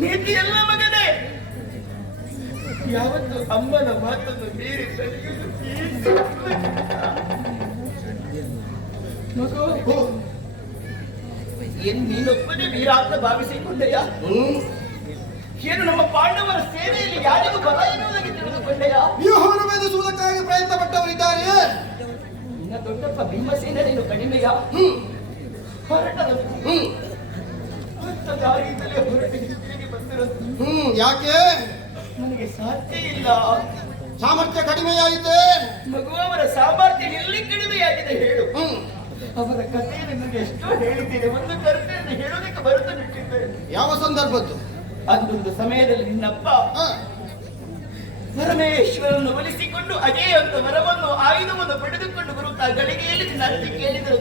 ನೀತಿಯಲ್ಲ ಮಗನೇ, ಯಾವತ್ತು ಅಮ್ಮನ ಮಾತನ್ನು ಮೀರಿ ಮಗು ನೀನೊಬ್ಬನೇ ವೀರ ಅಂತ ಭಾವಿಸಿಕೊಂಡೆಯ? ಏನು ನಮ್ಮ ಪಾಂಡವರ ಸೇನೆಯಲ್ಲಿ ಯಾರಿಗೂ ಬಲ ಎನ್ನುವುದಾಗಿ ತಿಳಿದುಕೊಂಡೆಯ? ವ್ಯೂಹವನ್ನು ಭೇದಿಸುವುದಕ್ಕಾಗಿ ಪ್ರಯತ್ನ ಪಟ್ಟವರಿದ್ದಾರೆಯೇ? ನಿನ್ನ ದೊಡ್ಡಪ್ಪ ಭೀಮಸೇನ ನೀನು ಕಡಿಮೆಯ ಹೊರಟರು ದಾರಿಯಿಂದಲೇ ಹೊರಟಿ ತಿರುಗಿ ಬಂದಿರೋದು. ಯಾಕೆ? ನನಗೆ ಸಾಧ್ಯ ಇಲ್ಲ. ಸಾಮರ್ಥ್ಯ ಕಡಿಮೆಯಾಗಿದೆ. ಮಗು, ಅವರ ಸಾಮರ್ಥ್ಯ ಎಲ್ಲಿ ಕಡಿಮೆಯಾಗಿದೆ ಹೇಳು? ಅವರ ಕಥೆಯನ್ನು ನಿಮಗೆ ಎಷ್ಟೋ ಹೇಳಿದ್ದೇನೆ. ಒಂದು ಕಥೆಯನ್ನು ಹೇಳೋದಕ್ಕೆ ಬರುತ್ತ ಬಿಟ್ಟಿದ್ದೇನೆ. ಯಾವ ಸಂದರ್ಭದ್ದು? ಅದೊಂದು ಸಮಯದಲ್ಲಿ ನಿನ್ನಪ್ಪ ಪರಮೇಶ್ವರನ್ನು ಒಲಿಸಿಕೊಂಡು ಅದೇ ಒಂದು ವರವನ್ನು ಆಯುಧವನ್ನು ಪಡೆದುಕೊಂಡು ಬರುತ್ತಾ ಗಳಿಗೆಯಲ್ಲಿ ನಿನ್ನ ಅರ್ಥ ಕೇಳಿದರು.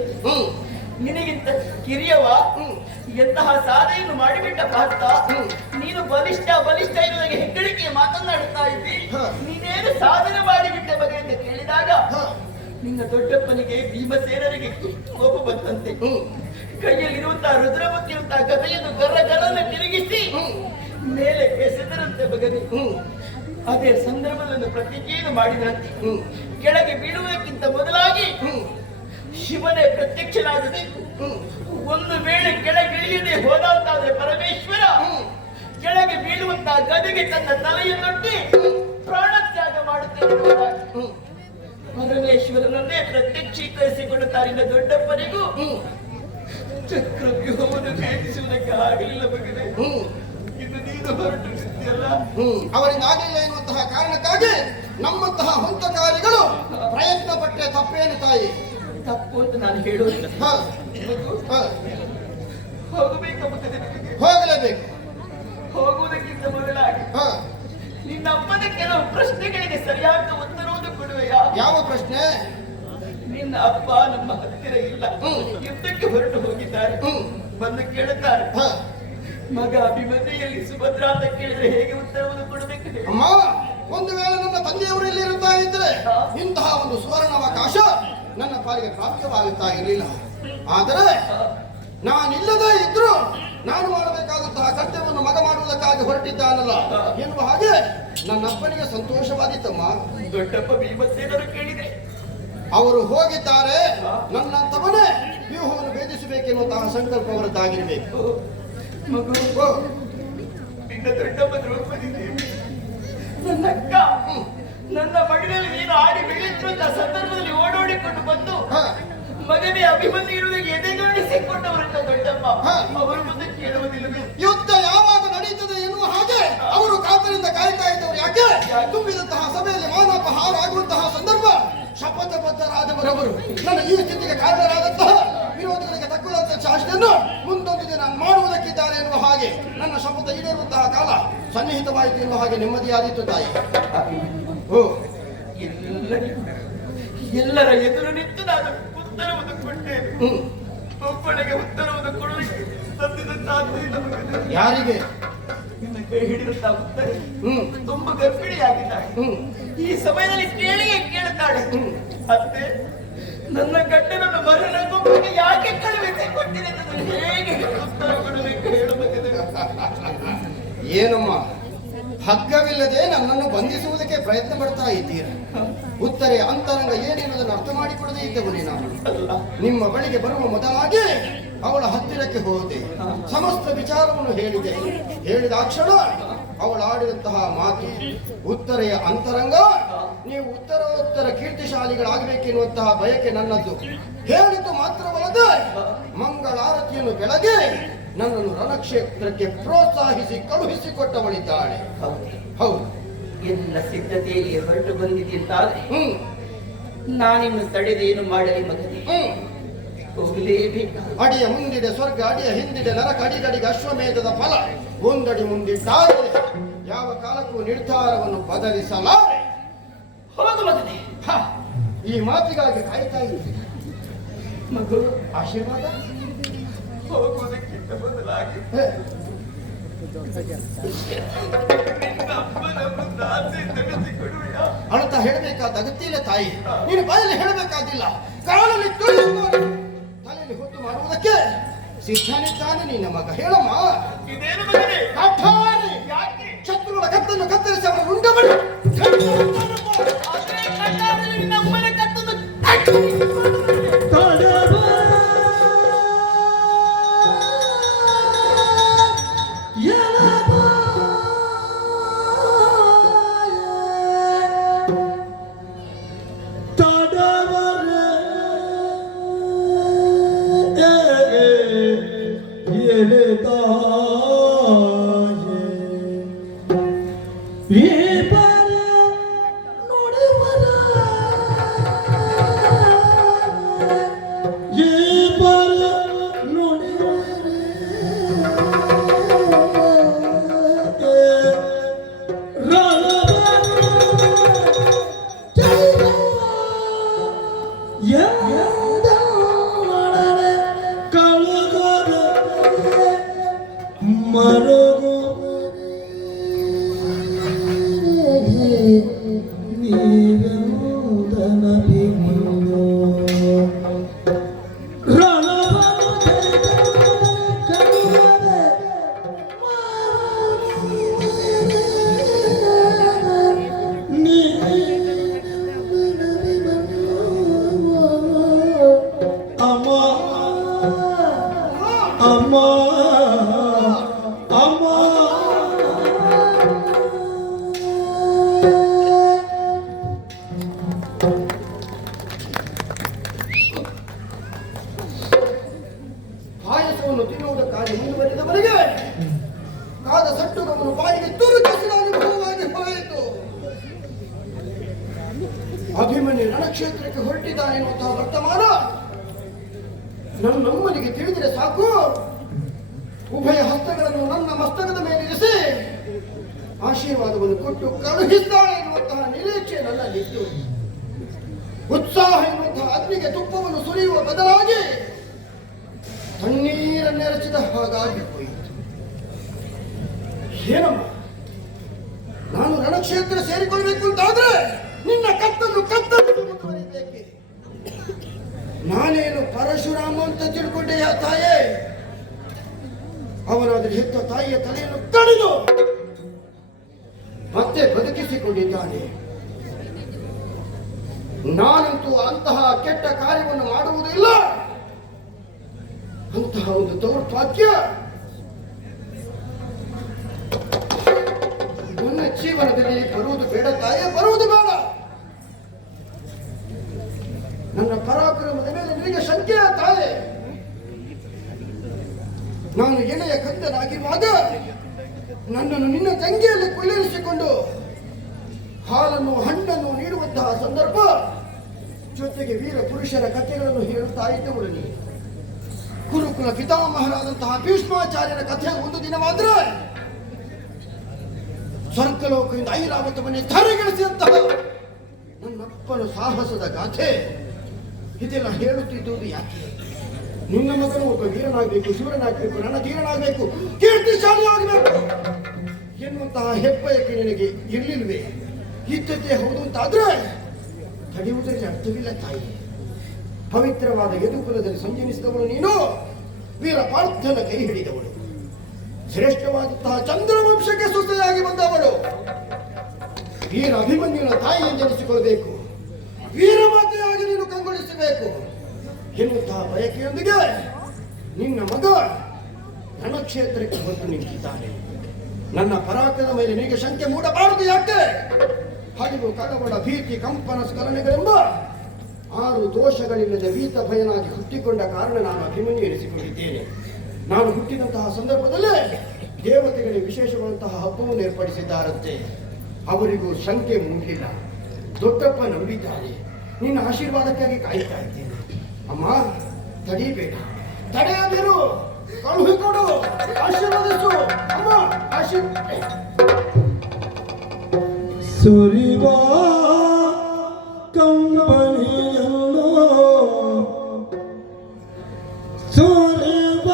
ನಿನಗಿಂತ ಕಿರಿಯವ ಎಂತಹ ಸಾಧನೆಯನ್ನು ಮಾಡಿಬಿಟ್ಟ ಭಕ್ತ, ನೀನು ಬಲಿಷ್ಠ ಬಲಿಷ್ಠ ಎನ್ನುವುದಾಗಿ ಹೆಗ್ಗಳಿಕೆ ಮಾತನಾಡುತ್ತಾ ಇದ್ದಿ. ನೀನೇನು ಸಾಧನೆ ಮಾಡಿಬಿಟ್ಟೆ ಬಗ್ಗೆ ಅಂತ ಕೇಳಿದಾಗ ನಿನ್ನ ದೊಡ್ಡಪ್ಪನಿಗೆ ಭೀಮಸೇನರಿಗೆ ಕೋಪ ಬಂದಂತೆ ಕೈಯಲ್ಲಿರುವಂತಹ ರುದ್ರಮುತ್ತಿರುವಂತಹ ಕಥೆಯನ್ನು ಗರಗರನ್ನು ತಿರುಗಿಸಿ ಮೇಲೆ ಎಸೆದರಂತೆ ಬಗದೆ. ಅದೇ ಸಂದರ್ಭದಲ್ಲಿ ಪ್ರತಿಜ್ಞೆಯನ್ನು ಮಾಡಿದಂತೆ ಕೆಳಗೆ ಬೀಳುವುದಕ್ಕಿಂತ ಮೊದಲಾಗಿ ಶಿವನೇ ಪ್ರತ್ಯಕ್ಷನಾಗಬೇಕು. ಒಂದು ವೇಳೆ ಕೆಳಗಿಳಿಯದೆ ಹೋದಂತಾದ್ರೆ ಪರಮೇಶ್ವರ ಕೆಳಗೆ ಬೀಳುವಂತಹ ಗದೆಗೆ ತನ್ನ ತಲೆಯನ್ನೊಡ್ಡಿ ಪ್ರಾಣತ್ಯಾಗ ಮಾಡುತ್ತೇನೆ. ಪರಮೇಶ್ವರನನ್ನೇ ಪ್ರತ್ಯಕ್ಷೀಕರಿಸಿಕೊಳ್ಳುತ್ತಾರೆ. ದೊಡ್ಡಪ್ಪನಿಗೂ ಚಕ್ರವ್ಯೂಹವನ್ನು ಭೇದಿಸುವುದಕ್ಕೆ ಆಗಲಿಲ್ಲ ಮಗನೇ. ಇನ್ನು ನೀನು ಹೊರಟಿರುತ್ತೀಯಲ್ಲ, ಅವರಿಂದ ಆಗಲಿಲ್ಲ ಎನ್ನುವಂತಹ ಕಾರಣಕ್ಕಾಗಿ ನಮ್ಮಂತಹ ಹೊಂತಕಾರಿಗಳು ಪ್ರಯತ್ನ ಪಟ್ಟರೆ ತಪ್ಪೇನು ತಾಯಿ? ತಪ್ಪು ಅಂತ ನಾನು ಹೇಳುವುದಿಲ್ಲ. ಹೋಗಲೇಬೇಕು. ಹೋಗುವುದಕ್ಕಿಂತ ಮೊದಲಾಗಿ ನಿನ್ನ ಅಪ್ಪನ ಕೆಲವು ಪ್ರಶ್ನೆಗಳಿಗೆ ಸರಿಯಾದ ಉತ್ತರವನ್ನು ಕೊಡುವೆಯಾ? ಯಾವ ಪ್ರಶ್ನೆ? ನಿನ್ನ ಅಪ್ಪ ನಮ್ಮ ಹತ್ತಿರ ಇಲ್ಲ, ಯುದ್ಧಕ್ಕೆ ಹೊರಟು ಹೋಗಿದ್ದಾರೆ. ಬಂದು ಕೇಳುತ್ತಾರೆ, ಮಗ ಅಭಿಮನ್ಯುಯಲ್ಲಿ ಸುಭದ್ರ ಅಂತ ಕೇಳಿದ್ರೆ ಹೇಗೆ ಉತ್ತರವನ್ನು ಕೊಡಬೇಕು? ಅಮ್ಮ, ಒಂದು ವೇಳೆ ನನ್ನ ತಂದೆಯವರು ಇಲ್ಲಿ ಇರುತ್ತಾ ಇದ್ರೆ ಇಂತಹ ಒಂದು ಸುವರ್ಣಾವಕಾಶ ನನ್ನ ಪಾಲಿಗೆ ಪ್ರಾಪ್ತವಾಗುತ್ತಾ ಇರಲಿಲ್ಲ. ಆದರೆ ನಾನಿಲ್ಲದೆ ಇದ್ರು ನಾನು ಮಾಡಬೇಕಾದಂತಹ ಕರ್ತವ್ಯವನ್ನು ಮಗ ಮಾಡುವುದಕ್ಕಾಗಿ ಹೊರಟಿದ್ದಾನಲ್ಲ ಎನ್ನುವ ಹಾಗೆ ನನ್ನ ಅಪ್ಪನಿಗೆ ಸಂತೋಷವಾದಿತ್ತಮ್ಮ. ದೊಡ್ಡಪ್ಪ ಭೀಮಸೇನರು ಕೇಳಿದೆ, ಅವರು ಹೋಗಿದ್ದಾರೆ, ನನ್ನಂತವನೇ ವ್ಯೂಹವನ್ನು ಭೇದಿಸಬೇಕೆನ್ನುವಂತಹ ಸಂಕಲ್ಪ ಅವರದ್ದಾಗಿರಬೇಕು. ಮಗು, ನಿನ್ನ ದೊಡ್ಡಪ್ಪ ದ್ರೌಪದಿ ದೇವಿ, ನನ್ನ ಅಕ್ಕ, ನನ್ನ ಮಗನಲ್ಲಿ ನೀನು ಆಡಿ ಬೆಳೆಯುತ್ತಿರುವಂತಹ ಸಂದರ್ಭದಲ್ಲಿ ಓಡೋಡಿಕೊಂಡು ಬಂದು ಮಗನೇ ಅಭಿಮನ್ಯು ಇರುವುದಕ್ಕೆ ಎದೆಗಾಡಿಸಿಕೊಂಡವರನ್ನ ದೊಡ್ಡಪ್ಪ ಅವರು ಮುಂದೆ ಕೇಳುವುದಿಲ್ಲ. ಯುದ್ಧ ಯಾವಾಗ ನಡೀತದೆ ಎನ್ನುವ ಹಾಗೆ ಅವರು ಕಾತರಿಂದ ಕಾಯ್ತಾ ಇದ್ದವರು ಯಾಕೆ? ತುಂಬಿದಂತಹ ಸಭೆಯಲ್ಲಿ ಮಾನಪಹಾರ ಆಗುವಂತಹ ಸಂದರ್ಭ ಶಪಥಬದ್ಧರಾದವರವರು ನನ್ನ ಈ ಸ್ಥಿತಿಗೆ ಕಾರಣರಾದಂತಹ ವಿರೋಧಿಗಳಿಗೆ ತಕ್ಕುವಂತಹ ಶಾಸನೆಯನ್ನು ಮುಂದೊಂದು ದಿನ ಮಾಡುವುದಕ್ಕಿದ್ದಾರೆ ಎನ್ನುವ ಹಾಗೆ ನನ್ನ ಶಪಥ ಈಡೇರುವಂತಹ ಕಾಲ ಸನ್ನಿಹಿತವಾಯಿತು ಎನ್ನುವ ಹಾಗೆ ನೆಮ್ಮದಿಯಾದಿತ್ತು ತಾಯಿ. ಎಲ್ಲರ ಎದುರು ನಿಂತು ನಾನು ಉತ್ತರವನ್ನು ಕೊಟ್ಟೆ. ಒಬ್ಬಳಿಗೆ ಉತ್ತರವನ್ನು ಕೊಡಲಿಕ್ಕೆ ಯಾರಿಗೆ? ನಿನ್ನ ಕೈ ಹಿಡಿದಂತಹ ಉತ್ತರ ತುಂಬಾ ಗರ್ಭಿಣಿಯಾಗಿದ್ದಾಳೆ. ಈ ಸಮಯದಲ್ಲಿ ಕೇಳಿಗೆ ಕೇಳುತ್ತಾಳೆ, ಅತ್ತೆ ನನ್ನ ಗಂಡನನ್ನು ಮರಣ ಗುಂಪಿಗೆ ಯಾಕೆ ಕಳುಹಿಸಿಕೊಟ್ಟಿದೆ ಅಂತ ಹೇಗೆ ಉತ್ತರ ಕೊಡಬೇಕು ಹೇಳಬೇಕಿದೆ. ಏನಮ್ಮ, ಹಗ್ಗವಿಲ್ಲದೆ ನನ್ನನ್ನು ಬಂಧಿಸುವುದಕ್ಕೆ ಪ್ರಯತ್ನ ಪಡ್ತಾ ಇದ್ದೀರ. ಉತ್ತರೆ ಅಂತರಂಗ ಏನೆನ್ನುವುದನ್ನು ಅರ್ಥ ಮಾಡಿಕೊಡದೇ ಇದ್ದವನೇ ನಾನು. ನಿಮ್ಮ ಬಳಿಗೆ ಬರುವ ಮೊದಲಾಗಿ ಅವಳ ಹತ್ತಿರಕ್ಕೆ ಹೋದೆ, ಸಮಸ್ತ ವಿಚಾರವನ್ನು ಹೇಳಿದೆ. ಹೇಳಿದಾಕ್ಷಣ ಅವಳಾಡಿದಂತಹ ಮಾತು ಉತ್ತರೆಯ ಅಂತರಂಗ. ನೀವು ಉತ್ತರ ಕೀರ್ತಿಶಾಲಿಗಳಾಗಬೇಕೆನ್ನುವಂತಹ ಬಯಕೆ ನನ್ನದ್ದು. ಹೇಳಿತು ಮಾತ್ರವಲ್ಲದೆ ಮಂಗಳಾರತಿಯನ್ನು ಬೆಳಗ್ಗೆ ನನ್ನನ್ನು ರಣಕ್ಷೇತ್ರಕ್ಕೆ ಪ್ರೋತ್ಸಾಹಿಸಿ ಕಳುಹಿಸಿಕೊಟ್ಟವಳಿದ್ದಾಳೆ. ಹೌದು, ಎಲ್ಲ ಸಿದ್ಧತೆಯಲ್ಲಿ ಹೊರಟು ಬಂದಿದ್ದಾದ್ರೆ ನಾನಿನ್ನು ತಡೆದೇನು ಮಾಡಲಿ ಮಗನೇ? ಹೋಗಲೇಬೇಕು. ಅಡಿಯ ಮುಂದಿದೆ ಸ್ವರ್ಗ, ಅಡಿಯ ಹಿಂದಿದೆ ನರಕ, ಅಡಿಗಡಿಗೆ ಅಶ್ವಮೇಧದ ಫಲ. ಒಂದಡಿ ಮುಂದಿಟ್ಟಾದರೆ ಯಾವ ಕಾಲಕ್ಕೂ ನಿರ್ಧಾರವನ್ನು ಬದಲಿಸಲಾರೆ. ಹೋಗು ಮಗನೇ. ಈ ಮಾತಿಗಾಗಿ ಕಾಯ್ತಾ ಇದ್ದೀನಿ ಮಗು. ಆಶೀರ್ವಾದ ಹೋಗುವುದಕ್ಕಿಂತ ಬದಲಾಗಿ ಅಳತಾ ಹೇಳಬೇಕಾದ ಅಗತ್ಯ ಇಲ್ಲ ತಾಯಿ. ನೀನು ಬಾಯಲ್ಲಿ ಹೇಳಬೇಕಾದಿಲ್ಲ. ಕಾಲಲ್ಲಿ ತಲೆಯಲ್ಲಿ ಹೊತ್ತು ಮಾಡುವುದಕ್ಕೆ ಸಿದ್ಧನಿದ್ದಾನೆ ನಿನ್ನ ಮಗ. ಹೇಳಮ್ಮ. ಇದೇನು ಮಗನೇ? ಯಾಕೆ ಶತ್ರುಗಳ ಕತ್ತನ್ನು ಕತ್ತರಿಸಿ ಅವರ ಉಂಡ ಮಾಡಿ ನಮ್ಮನೆ ಕತ್ತನ್ನು ಪಾಯಸವನ್ನು ತಿನ್ನುವುದಕ್ಕಾಗಿ ಮುಂದುವರಿದವರಿಗೆ ಕಾದ ಸಟ್ಟುಗವನ್ನು ಬಾಯಿಗೆ ತುರುಕಿಸಿದ ಅನುಭವವಾಗಿ ಹೋಯಿತು. ಅಭಿಮನ್ಯು ರಣಕ್ಷೇತ್ರಕ್ಕೆ ಹೊರಟಿದ್ದಾನೆನ್ನುವಂತಹ ವರ್ತಮಾನ ನನ್ನಮ್ಮನಿಗೆ ತಿಳಿದರೆ ಸಾಕು. ಉಭಯ ಹಸ್ತಗಳನ್ನು ನನ್ನ ಮಸ್ತಕದ ಮೇಲಿರಿಸಿ ಆಶೀರ್ವಾದವನ್ನು ಕೊಟ್ಟು ಕಳುಹಿಸ್ತಾಳೆ ಎನ್ನುವಂತಹ ನಿರೀಕ್ಷೆ ನನ್ನಲ್ಲಿತ್ತು. ಉತ್ಸಾಹ ಎನ್ನುವಂತಹ ಅಗ್ನಿಗೆ ತುಪ್ಪವನ್ನು ಸುರಿಯುವ ಬದಲಾಗಿ ತಣ್ಣೀರನ್ನೆರಚಿದ ಹಾಗಾಗಿ ಹೋಯಿತು. ಏನಮ್ಮ, ನಾನು ರಣಕ್ಷೇತ್ರ ಸೇರಿಕೊಳ್ಬೇಕು ಅಂತಾದ್ರೆ ನಿನ್ನ ಕತ್ತನ್ನು ಮುಂದುವರಿಬೇಕೆ? ನಾನೇನು ಪರಶುರಾಮ ಅಂತ ತಿಳ್ಕೊಂಡೆಯ ತಾಯೇ? ಅವನಾದ್ರೆ ಹೆತ್ತ ತಾಯಿಯ ತಲೆಯನ್ನು ಕಡಿದು ಮತ್ತೆ ಬದುಕಿಸಿಕೊಂಡಿದ್ದಾನೆ. ನಾನಂತೂ ಅಂತಹ ಕೆಟ್ಟ ಕಾರ್ಯವನ್ನು ಮಾಡುವುದಿಲ್ಲ. ಅಂತಹ ಒಂದು ದೌರ್ಭಾಗ್ಯ ನನ್ನ ಜೀವನದಲ್ಲಿ ಬರುವುದು ಬೇಡ ತಾಯೇ, ಬರುವುದು ಬೇಡ. ನನ್ನ ಪರಾಕ್ರಮದ ಮೇಲೆ ನಿನಗೆ ಶಂಕೆಯ ತಾಯೇ? ನಾನು ಎಳೆಯ ಕಂದನಾಗಿರುವಾಗ ನನ್ನನ್ನು ನಿನ್ನ ತಂಗಿಯಲ್ಲಿ ಕುಳ್ಳಿರಿಸಿಕೊಂಡು ಹಾಲನ್ನು ಹಣ್ಣನ್ನು ನೀಡುವಂತಹ ಸಂದರ್ಭ, ಜೊತೆಗೆ ವೀರ ಪುರುಷರ ಕಥೆಗಳನ್ನು ಹೇಳುತ್ತಾ ಇದ್ದವಳು ನೀನು. ಕುರುಕುಲ ಪಿತಾಮಹರಾದಂತಹ ಭೀಷ್ಮಾಚಾರ್ಯರ ಕಥೆ ಒಂದು ದಿನವಾದ್ರೆ ಸ್ವರ್ಗಲೋಕದಿಂದ ಐರಾವತವನ್ನೇ ಧರೆಗೆಳಿಸಿದಂತಹ ನನ್ನಪ್ಪನ ಸಾಹಸದ ಗಾಥೆ ಇದೆಲ್ಲ ಹೇಳುತ್ತಿದ್ದುದು ಯಾಕೆ? ನಿನ್ನ ಮಗನು ಒಬ್ಬ ವೀರನಾಗಬೇಕು, ಶೂರನಾಗಬೇಕು, ನನ್ನ ಧೀರನಾಗಬೇಕು, ಕೀರ್ತಿಶಾಲಿಯಾಗಬೇಕು ಎನ್ನುವಂತಹ ಹೆಬ್ಬಯಕೆ ನಿನಗೆ ಇರಲಿಲ್ವೇ? ಇದ್ದದ್ದೇ ಹೌದು ಅಂತಾದ್ರೆ ತಡೆಯುವುದರಲ್ಲಿ ಅರ್ಥವಿಲ್ಲ ತಾಯಿ. ಪವಿತ್ರವಾದ ಯದುಕುಲದಲ್ಲಿ ಸಂಜನಿಸಿದವಳು ನೀನು, ವೀರ ಪಾರ್ಥನ ಕೈ ಹಿಡಿದವಳು, ಶ್ರೇಷ್ಠವಾದಂತಹ ಚಂದ್ರವಂಶಕ್ಕೆ ಸೊಸೆಯಾಗಿ ಬಂದವಳು, ವೀರ ಅಭಿಮನ್ಯುನ ತಾಯಿ ಎಂದೆನಿಸಿಕೊಳ್ಳಬೇಕು, ವೀರಮಾತೆಯಾಗಿ ನೀನು ಕಂಗೊಳಿಸಬೇಕು ಎನ್ನುವಂತಹ ಬಯಕೆಯೊಂದಿಗೆ ನಿನ್ನ ಮಗ ರಣಕ್ಷೇತ್ರಕ್ಕೆ ಬಂದು ನಿಂತಿದ್ದಾನೆ. ನನ್ನ ಪರಾಕ್ರಮದ ಮೇಲೆ ನಿನಗೆ ಶಂಕೆ ಮೂಡಬಾರದು. ಯಾಕೆ? ಹರಿವು, ಕಳವಳ, ಭೀತಿ, ಕಂಪನ, ಸ್ಖಲನೆಗಳೆಂಬ 6 ದೋಷಗಳಿಲ್ಲದೆ ವೀತ ಭಯನಾಗಿ ಹುಟ್ಟಿಕೊಂಡ ಕಾರಣ ನಾನು ಅಭಿಮನ್ಯು ಎನಿಸಿಕೊಂಡಿದ್ದೇನೆ. ನಾನು ಹುಟ್ಟಿದಂತಹ ಸಂದರ್ಭದಲ್ಲೇ ದೇವತೆಗಳಿಗೆ ವಿಶೇಷವಾದಂತಹ ಹಬ್ಬವನ್ನು ಏರ್ಪಡಿಸಿದ್ದಾರಂತೆ. ಅವರಿಗೂ ಶಂಕೆ ಮೂಡಲಿಲ್ಲ. ದೊಡ್ಡಪ್ಪ ನಂಬಿದ್ದಾರೆ. ನಿನ್ನ ಆಶೀರ್ವಾದಕ್ಕಾಗಿ ಕಾಯ್ತಾ ಇದ್ದೇನೆ. ಅಮ್ಮ, ತಡೀಬೇಡ, ತಡೆಯದಿರು, ಕಳುಹಿಕೊಡು, ಆಶೀರ್ವದಿಸು ಅಮ್ಮ. ಸುರಿವ ಕಂಬನಿಯಲ್ಲೋ ಸುರಿವ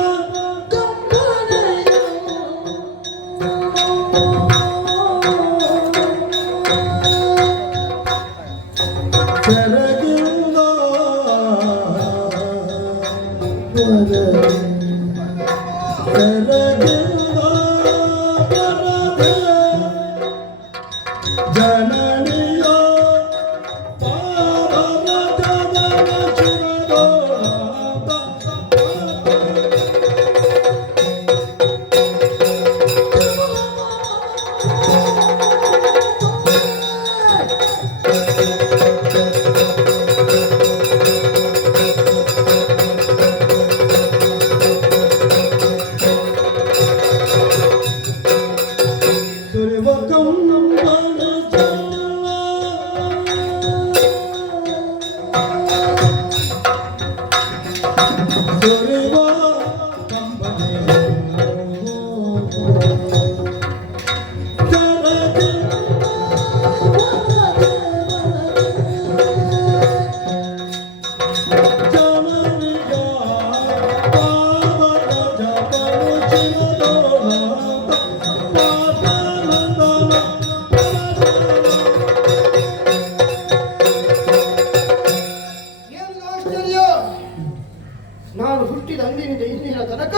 ನಾನು ಹುಟ್ಟಿದ ಅಂದಿನಿಂದ ಇಂದಿನ ತನಕ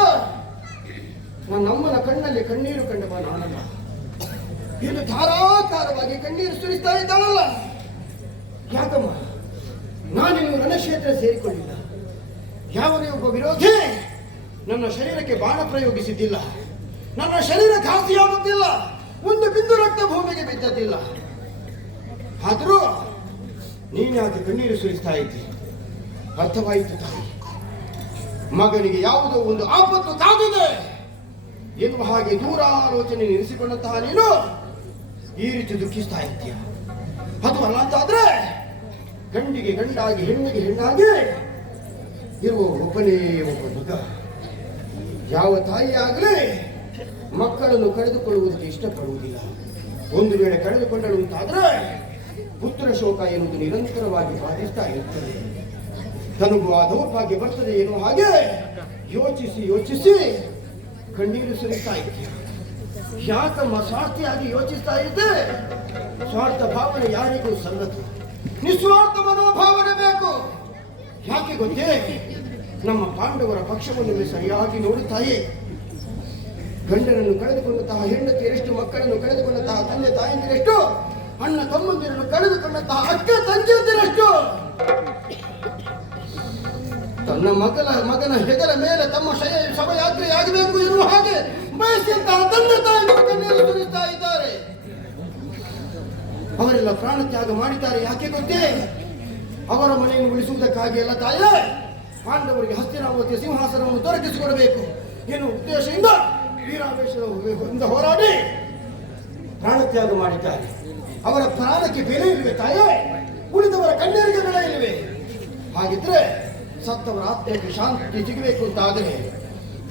ನನ್ನಮ್ಮನ ಕಣ್ಣಲ್ಲಿ ಕಣ್ಣೀರು ಕಂಡವ ನಾನಲ್ಲ. ಇದು ಧಾರಾಕಾರವಾಗಿ ಕಣ್ಣೀರು ಸುರಿಸ್ತಾ ಇದ್ದಾಳಲ್ಲ. ಯಾಕಮ್ಮ, ನಾನಿನ್ನು ರಣಕ್ಷೇತ್ರ ಸೇರಿಕೊಂಡಿಲ್ಲ. ಯಾವುದೇ ಒಬ್ಬ ವಿರೋಧಿ ನನ್ನ ಶರೀರಕ್ಕೆ ಬಾಣ ಪ್ರಯೋಗಿಸಿದ್ದಿಲ್ಲ. ನನ್ನ ಶರೀರ ಘಾಸಿಯಾಗುತ್ತಿಲ್ಲ. ಒಂದು ಬಿಂದು ರಕ್ತ ಭೂಮಿಗೆ ಬಿದ್ದದ್ದಿಲ್ಲ. ಆದರೂ ನೀನು ಯಾಕೆ ಕಣ್ಣೀರು ಸುರಿಸ್ತಾ ಇದ್ದಿ? ಅರ್ಥವಾಯಿತು ತಾಯಿ. ಮಗನಿಗೆ ಯಾವುದೋ ಒಂದು ಆಪತ್ತು ಕಾದಿದೆ ಎನ್ನುವ ಹಾಗೆ ದೂರಾಲೋಚನೆ ನಿಲ್ಲಿಸಿಕೊಂಡಂತಹ ನೀನು ಈ ರೀತಿ ದುಃಖಿಸ್ತಾ ಇದ್ದೀಯ. ಅದು ಅಲ್ಲ ಅಂತಾದ್ರೆ ಗಂಡಿಗೆ ಗಂಡಾಗಿ ಹೆಣ್ಣಿಗೆ ಹೆಣ್ಣಾಗಿ ಇರುವ ಒಬ್ಬನೇ ಒಬ್ಬ ಮಗ. ಯಾವ ತಾಯಿ ಆಗಲಿ ಮಕ್ಕಳನ್ನು ಕಳೆದುಕೊಳ್ಳುವುದಕ್ಕೆ ಇಷ್ಟಪಡುವುದಿಲ್ಲ. ಒಂದು ವೇಳೆ ಕಳೆದುಕೊಂಡಳು ಅಂತಾದ್ರೆ ಪುತ್ರ ಶೋಕ ಎನ್ನುವುದು ನಿರಂತರವಾಗಿ ಬಾಧಿಸ್ತಾ ಇರುತ್ತದೆ. ತನಗೂ ಆ ದೌರ್ಭಾಗ್ಯ ಬರ್ತದೆ ಎನ್ನುವ ಹಾಗೆ ಯೋಚಿಸಿ ಯೋಚಿಸಿ ಕಣ್ಣೀರು ಸುರಿಸ್ತಾ ಇದ್ದೀಯ. ಯಾಕಮ್ಮ ಸ್ವಾರ್ಥಿಯಾಗಿ ಯೋಚಿಸ್ತಾ ಇದ್ದೆ? ಸ್ವಾರ್ಥ ಭಾವನೆ ಯಾರಿಗೂ ಸಲ್ಲದು. ನಿಸ್ವಾರ್ಥ ಮನೋಭಾವನೆ ಬೇಕು. ಯಾಕೆ ಗೊತ್ತೇ? ನಮ್ಮ ಪಾಂಡವರ ಪಕ್ಷವನ್ನು ಸರಿಯಾಗಿ ನೋಡುತ್ತಾಯೇ. ಗಂಡನನ್ನು ಕಳೆದುಕೊಂಡಂತಹ ಹೆಂಡತಿಯರೆಷ್ಟು, ಮಕ್ಕಳನ್ನು ಕಳೆದುಕೊಂಡಂತಹ ತಂದೆ ತಾಯಂದಿರೆಷ್ಟು, ಅಣ್ಣ ತಮ್ಮಂದಿರನ್ನು ಕಳೆದುಕೊಂಡಂತಹ ಅಕ್ಕ ತಂಗಿಯಂದಿರಷ್ಟು ತನ್ನ ಮಗನ ಹೆಗಲ ಮೇಲೆ ತಮ್ಮ ಶವಯಾತ್ರೆಯಾಗಬೇಕು ಎನ್ನುವ ಹಾಗೆ ಬಯಸಿದಂತಹ ತಂದೆ ತಾಯಿಗಳು ಕಣ್ಣೀರು ಸುರಿಸ್ತಾ ಇದ್ದಾರೆ. ಅವರೆಲ್ಲ ಪ್ರಾಣ ತ್ಯಾಗ ಮಾಡಿದ್ದಾರೆ. ಯಾಕೆ ಗೊತ್ತೇ? ಅವರ ಮನೆಯನ್ನು ಉಳಿಸುವುದಕ್ಕಾಗಿ ಎಲ್ಲ ತಾಯೇ ಪಾಂಡವರಿಗೆ ಹಸ್ತಿನಾವತಿಯ ಸಿಂಹಾಸನವನ್ನು ದೊರಕಿಸಿಕೊಡಬೇಕು ಎನ್ನುವ ಉದ್ದೇಶದಿಂದ ವೀರಾವೇಶದಿಂದ ಹೋರಾಡಿ ಪ್ರಾಣ ತ್ಯಾಗ ಮಾಡಿದ್ದಾರೆ. ಅವರ ಪ್ರಾಣಕ್ಕೆ ಬೆಲೆ ಇಲ್ಲವೆ ತಾಯೇ? ಉಳಿದವರ ಕಣ್ಣೀರಿಗೆ ಬೆಲೆ ಇಲ್ಲವೆ? ಹಾಗಿದ್ರೆ ಸತ್ತವರ ಆತ್ಮಕ್ಕೆ ಶಾಂತಿ ಸಿಗಬೇಕು ಅಂತಾದರೆ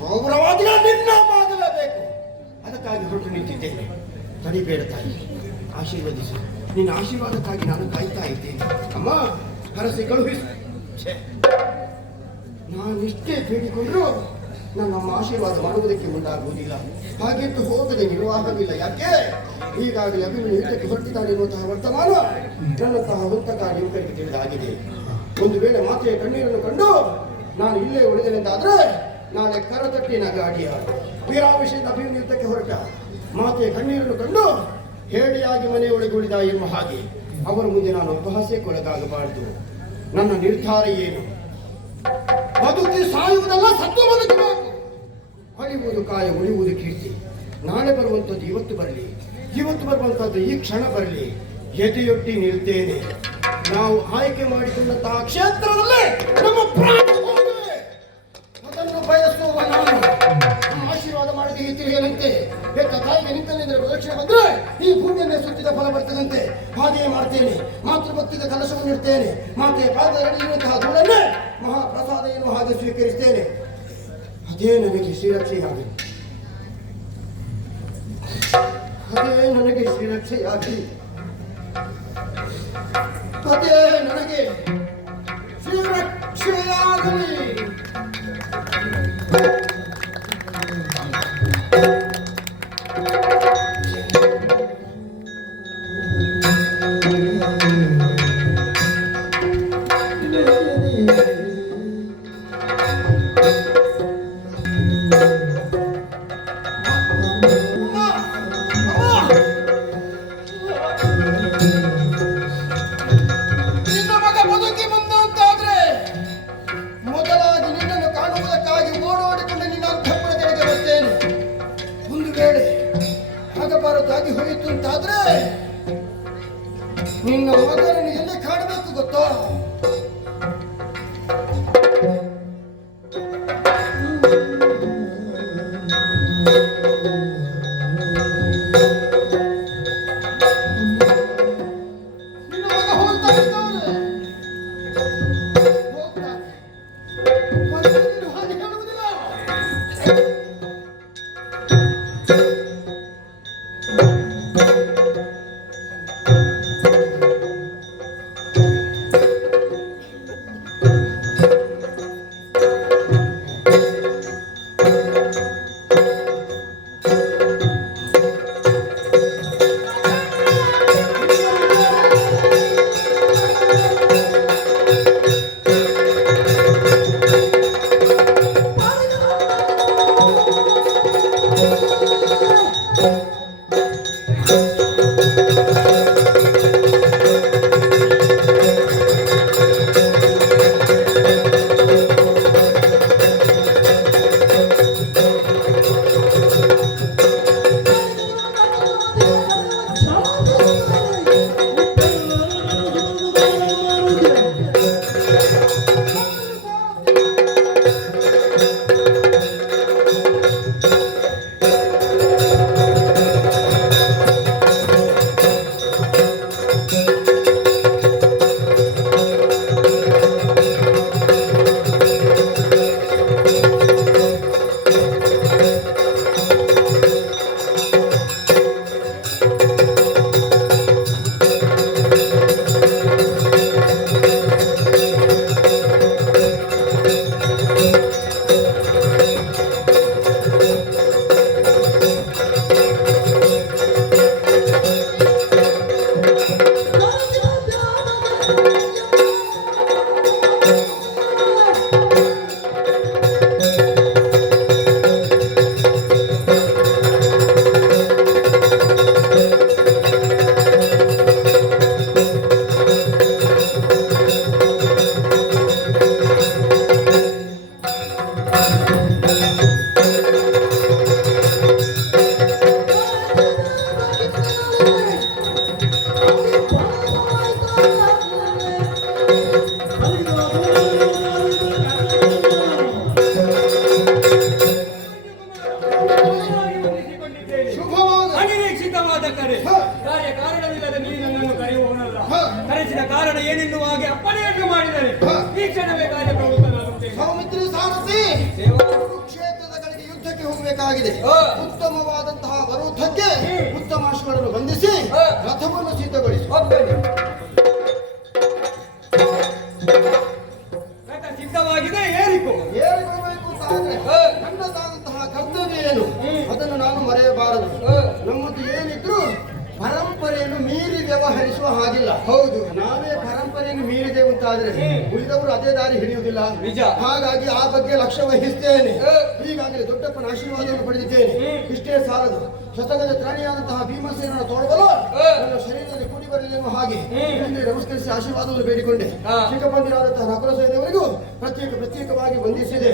ಗೌರವಾದಿಗಳ ನಿರ್ನಾಮ ಆಗಲೇಬೇಕು. ಅದಕ್ಕಾಗಿ ಹೊರಟು ನಿಂತಿದ್ದೇನೆ. ತಡಿಬೇಡ ತಾಯಿ, ಆಶೀರ್ವದಿಸು. ನಿನ್ನ ಆಶೀರ್ವಾದಕ್ಕಾಗಿ ನಾನು ಕಾಯ್ತಾ ಇದ್ದೇನೆ. ಅಮ್ಮ, ಹರಸಿ ಕಳುಹಿಸು. ನಾನಿಷ್ಟೇ ಬೇಡಿಕೊಂಡ್ರು ನನ್ನಮ್ಮ ಆಶೀರ್ವಾದ ಮಾಡುವುದಕ್ಕೆ ಮುಂದಾಗುವುದಿಲ್ಲ. ಹಾಗೆಂದು ಹೋಗದೆ ನಿರ್ವಾಹವಿಲ್ಲ. ಯಾಕೆ? ಈಗಾಗಲೇ ಅಭಿಮನ್ಯು ಯುದ್ಧಕ್ಕೆ ಹೊರಟಿದ್ದಾನೆ ಎನ್ನುವಂತಹ ವರ್ತಮಾನ ನನ್ನಂತಹ ಹೊಂತಕ ಯುವಕರಿಗೆ ತಿಳಿದಾಗಿದೆ. ಒಂದು ವೇಳೆ ಮಾತೆಯ ಕಣ್ಣೀರನ್ನು ಕಂಡು ನಾನು ಇಲ್ಲೇ ಉಳಿದೆನೆಂದಾದ್ರೆ ನಾಳೆ ಕರತಟ್ಟಿ ನಗಾಡಿಯ ವೀರಾವೇಶದಿಂದ ಅಭಿಮನ್ಯು ಯುದ್ಧಕ್ಕೆ ಹೊರಟ ಮಾತೆಯ ಕಣ್ಣೀರನ್ನು ಕಂಡು ಹೇಡಿಯಾಗಿ ಮನೆಯೊಳಗೆ ಉಳಿದ ಎನ್ನುವ ಹಾಗೆ ಅವರ ಮುಂದೆ ನಾನು ಅಪಹಾಸ್ಯಕ್ಕೊಳಗಾಗಬಾರದು. ನನ್ನ ನಿರ್ಧಾರ ಏನು? ಬದುಕಿ ಸಾಯುವುದಲ್ಲ, ಸತ್ವ ಬದುಕಬೇಕು. ಅಳಿಯುವುದು ಕಾಯ, ಉಳಿಯುವುದು ಕೀರ್ತಿ. ನಾಳೆ ಬರುವಂಥದ್ದು ಇವತ್ತು ಬರಲಿ, ಇವತ್ತು ಬರುವಂಥದ್ದು ಈ ಕ್ಷಣ ಬರಲಿ, ಎದೆಯೊಡ್ಡಿ ನಿಲ್ತೇನೆ. ನಾವು ಆಯ್ಕೆ ಮಾಡಿಕೊಂಡಂತಹ ಕ್ಷೇತ್ರದಲ್ಲಿ ನಮ್ಮ ಪ್ರಾಣ ಹೋಗಿದೆ. ಅದನ್ನು ಬಯಸುವ ನಾನು ನಮ್ಮ ಆಶೀರ್ವಾದ ಮಾಡದೆ ತಿರುಗೇನಂತೆ ಬೆಟ್ಟ ತಾಯಿಗೆ ನಿಂತಲ್ಲಿಂದ ಪ್ರದಕ್ಷಿಣೆ ಬಂದ್ರೆ ಈ ಭೂಮಿಯನ್ನೇ ಸುತ್ತಿದ ಫಲ ಬರ್ತದಂತೆ. ಹಾಗೆಯೇ ಮಾಡ್ತೇನೆ. ಮಾತೃಭಕ್ತಿಗೆ ಕಲಶವನ್ನು ಇಡ್ತೇನೆ. ಮಾತೆಯ ಪಾದದಲ್ಲಿರುವಂತಹ ಧೂಳನ್ನೇ ಮಹಾಪ್ರಸಾದ ಎನ್ನುವ ಹಾಗೆ ಸ್ವೀಕರಿಸ್ತೇನೆ. ಅದೇ ನನಗೆ ಶ್ರೀರಕ್ಷೆಯಾಗಲಿ, ಅದೇ ನನಗೆ ಶ್ರೀರಕ್ಷೆಯಾಗಲಿ, ಅದೇ ನನಗೆ ಶ್ರೀರಕ್ಷೆಯಾಗಲಿ. ಹೋಯಿತು ಅಂತಾದ್ರೆ ನಿನ್ನ ಮಗನನ್ನು ಎಲ್ಲಿ ಕಾಣಬೇಕು ಗೊತ್ತೋ? ನಿನ್ನ ಮಗ ಹೋಗ್ತಾ ಇದ್ದಾನೆ, ಹೋಗ್ತಾನೆ. ಹಾಗೆ ಹೇಳುವುದಿಲ್ಲ. ಕಾರಣ ಏನೆನ್ನುವ ಹಾಗೆ ಅಪ್ಪಣೆಯನ್ನು ಮಾಡಿದರೆ ಈ ಕ್ಷಣವೇ ಕಾರ್ಯಪ್ರವೃತ್ತನಾಗುತ್ತೇನೆ. ಸೌಮಿತ್ರಿ ಸಾರಥಿ, ಕುರುಕ್ಷೇತ್ರದ ಕಡೆಗೆ ಯುದ್ಧಕ್ಕೆ ಹೋಗಬೇಕಾಗಿದೆ. ಉತ್ತಮವಾದಂತಹ ಬರುವುದಕ್ಕೆ ಉತ್ತಮಾಶ್ವಗಳನ್ನು ಬಂಧಿಸಿ ರಥವನ್ನು ಸಿದ್ಧಗೊಳಿಸಿ. ರಥ ಸಿದ್ಧವಾಗಿದೆ, ಏರಿಕೊಳ್ಳಬೇಕು ಅಂತ ಆದ್ರೆ ನನ್ನದಾದಂತಹ ಕರ್ತವ್ಯ ಏನು ಅದನ್ನು ನಾನು ಮರೆಯಬಾರದು. ನಮ್ಮದು ಏನಿದ್ರು ಪರಂಪರೆಯನ್ನು ಮೀರಿ ವ್ಯವಹರಿಸುವ ಹಾಗಿಲ್ಲ. ಹೌದು, ನಾವೇ ಪರಂಪರೆಯನ್ನು ಮೀರಿದೆವು ಅಂತಾದ್ರೆ ಉಳಿದವರು ಅದೇ ದಾರಿ ಹಿಡಿಯುವುದಿಲ್ಲ. ನಿಜ. ಹಾಗಾಗಿ ಆ ಬಗ್ಗೆ ಲಕ್ಷ್ಯ ವಹಿಸ್ತೇನೆ. ಈಗಾಗಲೇ ದೊಡ್ಡಪ್ಪನ ಆಶೀರ್ವಾದವನ್ನು ಪಡೆದಿದ್ದೇನೆ. ಇಷ್ಟೇ ಸಾಲದು, ಶತಗಜ ತ್ರಾಣಿಯಾದಂತಹ ಭೀಮಸೇನನ ತೋಳಬಲ ನನ್ನ ಶರೀರದಲ್ಲಿ ಕೂಡಿ ಬರಲಿ ಎನ್ನುವ ಹಾಗೆ ನಮಸ್ಕರಿಸಿ ಆಶೀರ್ವಾದವನ್ನು ಬೇಡಿಕೊಂಡೆ. ಚಿಕ್ಕಪ್ಪಂದಿರಾದಂತಹ ನಕುಲ ಸೈನ್ಯವರಿಗೂ ಪ್ರತ್ಯೇಕವಾಗಿ ಬಂಧಿಸಿದೆ.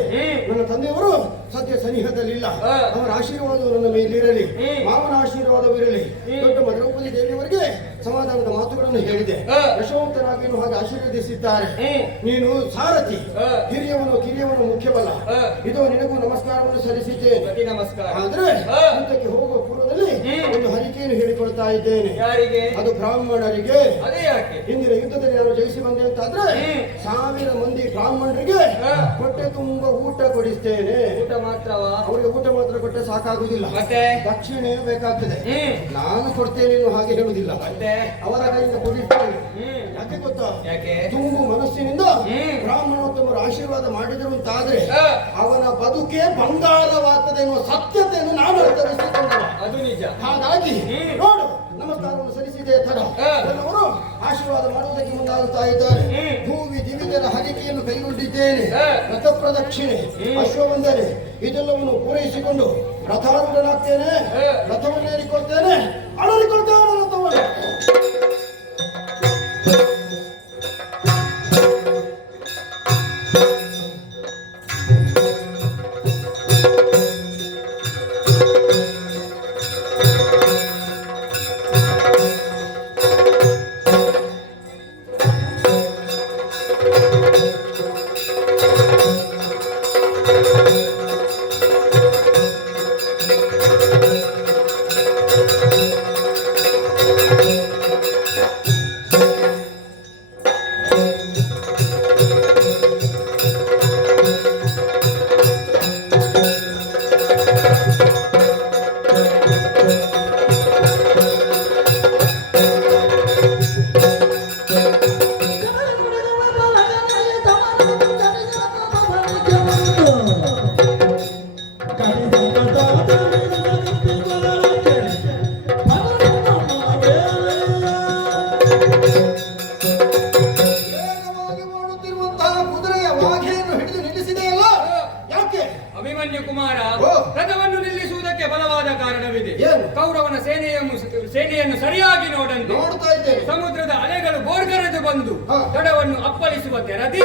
ನನ್ನ ತಂದೆಯವರು ಸದ್ಯ ಸನಿಹದಲ್ಲಿಲ್ಲ. ಹಾ. ಅವರ ಆಶೀರ್ವಾದವು ನನ್ನ ಮೇಲಿರಲಿ, ಹ್ಮ್. ಮಾವನ ಆಶೀರ್ವಾದವಿರಲಿ. ದೊಡ್ಡ ಮಧುರಪತಿ ದೇವಿಯವರಿಗೆ ಸಮಾಧಾನದ ಮಾತುಗಳನ್ನು ಹೇಳಿದೆ. ಹಾ. ಯಶವಂತನಾಗಿಯೂ ಹಾಗೆ ಆಶೀರ್ವದಿಸಿದ್ದಾರೆ. ಹ್ಮ್. ನೀನು ಸಾರಥಿ, ಹಾ. ಹಿರಿಯವನು ಕಿರಿಯವನು ಮುಖ್ಯವಲ್ಲ. ಹಾ. ಇದು ನಿನಗೂ ನಮಸ್ಕಾರವನ್ನು ಸಲ್ಲಿಸಿದ್ದೇನೆ. ಪ್ರತಿ ನಮಸ್ಕಾರ. ಆದ್ರೆ ಹಾ. ಯುದ್ಧಕ್ಕೆ ಹೋಗುವ ಪೂರ್ವದಲ್ಲಿ ಹ್ಮ್. ಒಂದು ಹರಿಕೆಯನ್ನು ಹೇಳಿಕೊಳ್ತಾ ಇದ್ದೇನೆ. ಯಾರಿಗೆ? ಅದು ಬ್ರಾಹ್ಮಣರಿಗೆ. ಅದೇ ಯಾಕೆ? ಹಿಂದಿನ ಯುದ್ಧದಲ್ಲಿ ನಾನು ಜಯಿಸಿ ಬಂದೆ ಅಂತಾದ್ರೆ ಹ್ಮ್. 1000 ಮಂದಿ ಬ್ರಾಹ್ಮಣರಿಗೆ ಹಾ. ಹೊಟ್ಟೆ ತುಂಬ ಊಟ ಕೊಡಿಸ್ತೇನೆ. ಊಟ ಮಾತ್ರವಾ? ಅವರಿಗೆ ಊಟ ಮಾತ್ರ ಕೊಟ್ಟರೆ ಸಾಕಾಗುದಿಲ್ಲ, ಮತ್ತೆ? ದಕ್ಷಿಣೆಯೂ ಬೇಕಾಗ್ತದೆ. ಹ್ಮ್. ನಾನು ಕೊಡ್ತೇನೆ ನೀನು ಹಾಗೆ ಹೇಳುವುದಿಲ್ಲ, ಮತ್ತೆ? ಅವರ ಕೈಯಿಂದ ಕೊಡಿಸ್ತೇನೆ. ಹ್ಮ್. ಯಾಕೆ ಗೊತ್ತಾ? ಯಾಕೆ? ತುಂಬು ಮನಸ್ಸಿನಿಂದ ಹ್ಮ್. ಬ್ರಾಹ್ಮಣೋತ್ತಮರು ಆಶೀರ್ವಾದ ಮಾಡಿದರು ಅಂತಾದ್ರೆ ಹಾ. ಅವನ ಬದುಕೆ ಬಂಗಾರವಾಗ್ತದೆ ಎನ್ನುವ ಸತ್ಯತೆಯನ್ನು ನಾನು ಅರ್ಥವಿಸಿಕೊಂಡವ. ಅದು ನಿಜ. ಹಾಗಾಗಿ ಹ್ಮ್. ನೋಡು, ನಮಸ್ಕಾರವನ್ನು ಸಲ್ಲಿಸಿದೆ ತಡ ಹಾ. ಕೆಲವರು ಆಶೀರ್ವಾದ ಮಾಡುವುದಕ್ಕೆ ಮುಂದಾಗುತ್ತಾ ಇದ್ದಾರೆ. ಹ್ಮ್. ಭೂವಿ ದಿವಿಜರ ಹರಿಕೆಯನ್ನು ಕೈಗೊಂಡಿದ್ದೇನೆ. ಹಾ. ರಥ ಪ್ರದಕ್ಷಿಣೆ, ಹ್ಮ್. ಅಶ್ವವಂದನೆ ಇದೆಲ್ಲವನ್ನು ಪೂರೈಸಿಕೊಂಡು ರಥಾರೂಢನಾಗ್ತೇನೆ. ಹಾ. ರಥವನ್ನು ಏರಿಕೊಳ್ತೇನೆ, ಅಳಲಿಕೊಳ್ತೇನೆ ರಥವನ್ನು. ವೇಗವಾಗಿ ಮಾಡುತ್ತಿರುವಂತಹ ಕುದುರೆಯ ವಾಘೆಯನ್ನು ಹಿಡಿದು ನಿಲ್ಲಿಸಿದೆಯಲ್ಲ, ಯಾಕೆ? ಅಭಿಮನ್ಯು ಕುಮಾರ, ಓ. ರಥವನ್ನು ನಿಲ್ಲಿಸುವುದಕ್ಕೆ ಬಲವಾದ ಕಾರಣವಿದೆ. ಏನು? ಕೌರವನ ಸೇನೆಯನ್ನು ಸರಿಯಾಗಿ ನೋಡಂತೆ ನೋಡ್ತಾ ಇದ್ದೇನೆ. ಸಮುದ್ರದ ಅಲೆಗಳು ಬೋರ್ಗರೆದು ಬಂದು ಹಾ. ತಡವನ್ನು ಅಪ್ಪಳಿಸುವ ತೆರದಿ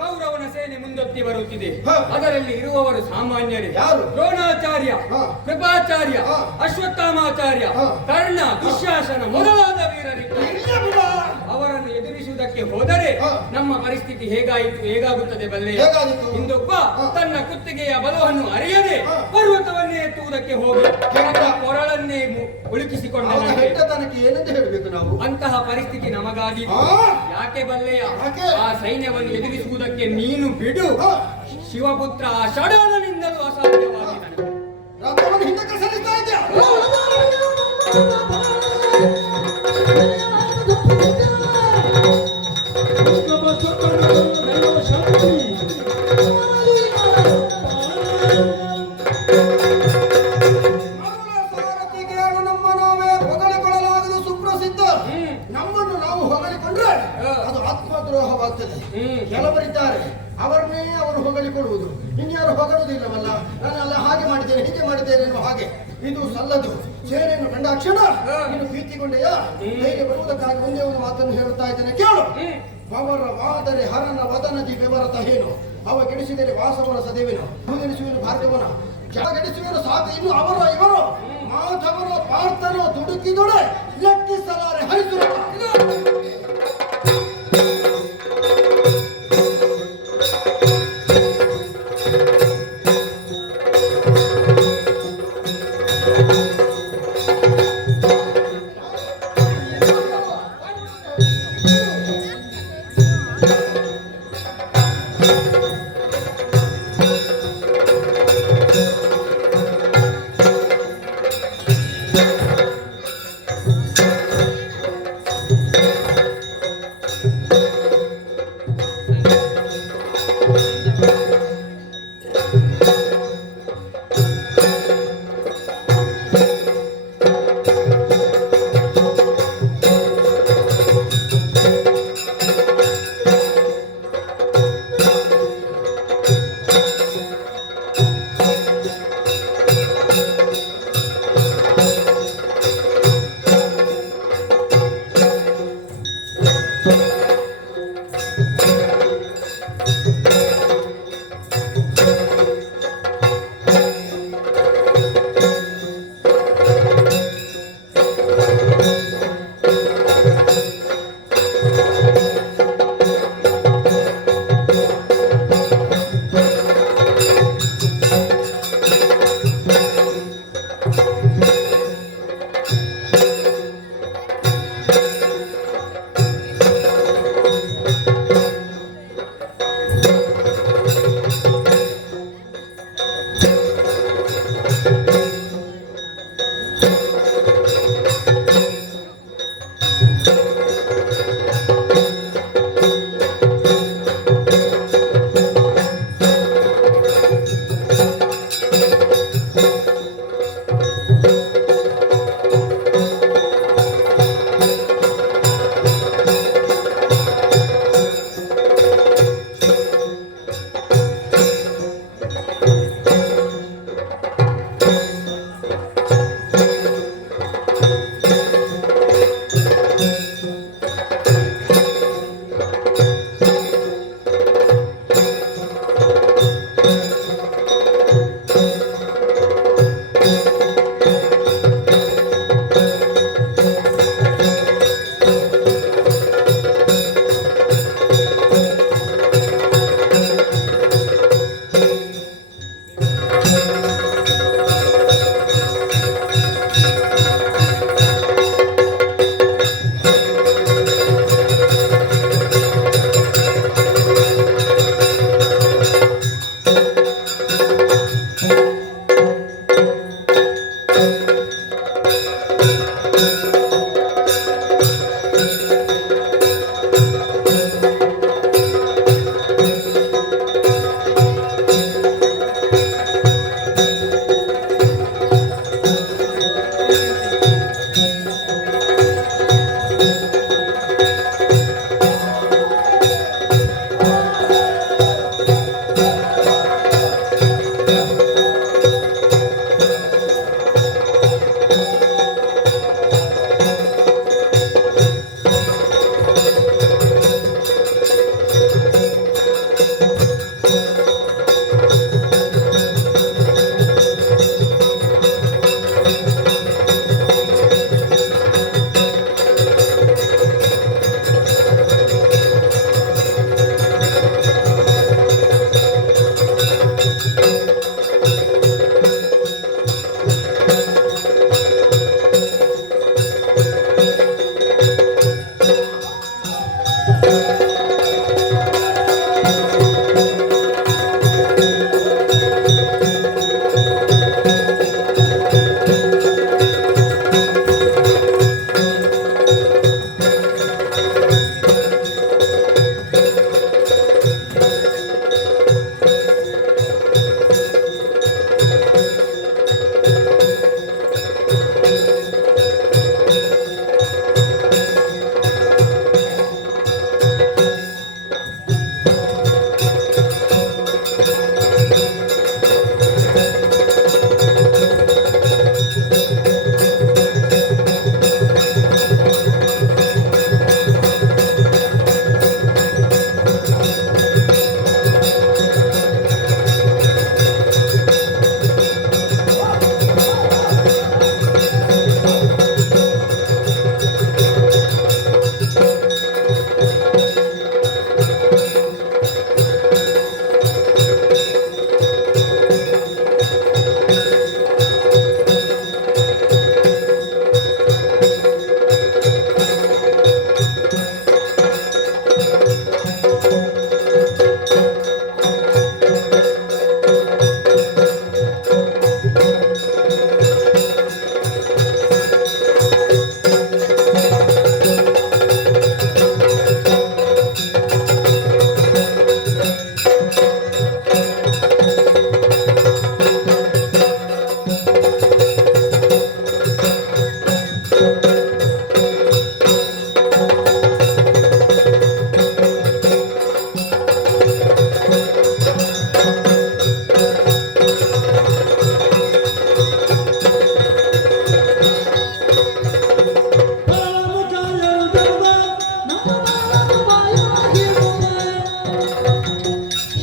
ಕೌರವನ ಸೇನೆ ಮುಂದೊತ್ತಿ ಬರುತ್ತಿದೆ. ಹಾ. ಅದರಲ್ಲಿ ಇರುವವರು ಸಾಮಾನ್ಯರೇ. ಯಾರು? ದ್ರೋಣಾಚಾರ್ಯ, ಹಾ. ಕೃಪಾಚಾರ್ಯ, ಹಾ. ಅಶ್ವತ್ಥಾಮಾಚಾರ್ಯ, ಹಾ. ಕರ್ಣ, ದುಶ್ಯಾಸನ ಮೊದಲಾದ ವೀರರಿದ್ದಾರೆ. ಇಲ್ಲ ಬಿಡ. ಅವರನ್ನು ಎದುರಿಸುವುದಕ್ಕೆ ಹೋದರೆ ಹಾ. ನಮ್ಮ ಪರಿಸ್ಥಿತಿ ಹೇಗಾಗುತ್ತದೆ ಬಲ್ಲೆ? ಹೇಗಾದೀತು? ಇಂದೊಬ್ಬ ಹಾ. ತನ್ನ ಕುತ್ತಿಗೆಯ ಬಲವನ್ನು ಅರಿಯದೆ ಹಾ. ಪರ್ವತವನ್ನೇ ಎತ್ತುವುದಕ್ಕೆ ಹೋಗಿ ಕೆಟ್ಟ. ಕೊರಳನ್ನೇ ಉಳುಕಿಸಿಕೊಂಡ ಅವನ ಹೆಂಡತನಕ್ಕೆ ಏನಂತ ಹೇಳಬೇಕು ನಾವು? ಅಂತಹ ಪರಿಸ್ಥಿತಿ ನಮಗಾಗಿ ಹಾ. ಯಾಕೆ ಬಲ್ಲೆಯ? ಯಾಕೆ? ಆ ಸೈನ್ಯವನ್ನು ಎದುರಿಸುವುದಕ್ಕೆ ನೀನು ಬಿಡು. ಹಾ. ಶಿವಪುತ್ರ ಆ ಷಡಾನನಿಂದಲೂ ಅಸಾಧ್ಯವಾಗಿದ್ದಾನೆ. ರಥವನ್ನು ಹಿಂದಕ್ಕೆ ಸರಿಸ್ತಾ ಇದ್ಯಾ? ಮರುಳ ಸಾರಥಿಗೆ ನಮ್ಮ ನಾವೇ ಹೊಗಳಿಕೊಳ್ಳಲಾಗದು ಸುಪ್ರಸಿದ್ಧ. ಹ್ಮ್. ನಮ್ಮನ್ನು ನಾವು ಹೊಗಳಿಕೊಂಡ್ರೆ ಹಾ. ಅದು ಆತ್ಮದ್ರೋಹವಾಗ್ತದೆ. ಹ್ಮ್. ಕೆಲವರಿದ್ದಾರೆ ಅವರನ್ನೇ ಅವರು ಹೊಗಳಿಕೊಳ್ಳುವುದು, ಇನ್ಯಾರು ಹೊಗಳುವುದಿಲ್ಲವಲ್ಲ. ನಾನೆಲ್ಲ ಹಾಗೆ ಮಾಡಿದ್ದೇನೆ ಹೀಗೆ ಮಾಡಿದ್ದೇನೆ ಎನ್ನುವ ಹಾಗೆ. ಇದು ಸಲ್ಲದು. ಸೇನೆಯನ್ನು ಕಂಡಾಕ್ಷಣ ಹಾ. ನೀನು ಭೀತಿಗೊಂಡೆಯಾ? ಹ್ಮ್. ಹೇಗೆ ಬರುವುದಕ್ಕಾಗಿ ಒಂದೇ ಒಂದು ಮಾತನ್ನು ಹೇಳುತ್ತಾ ಇದ್ದೇನೆ, ಕೇಳು. ಹ್ಮ್. ಅವರ ವಾದರೆ ಹರನ ವದನದಿ ವಿವರತ ಏನು? ಅವ ಗೆಡಿಸಿದರೆ ವಾಸವನ ಸದೇವಿನ ಭೂಗೆಡಿಸುವನು ಭಾರ್ಗವನ ಜಗಡಿಸುವನು ಸಾಕು. ಇನ್ನು ಅವರು ಇವರು ಮಾಧವನ ಪಾರ್ಥನೋ ದುಡುಕಿದೊಡೆ ಲೆಕ್ಕಿಸಲಾರೆ ಹರಿಸುರ.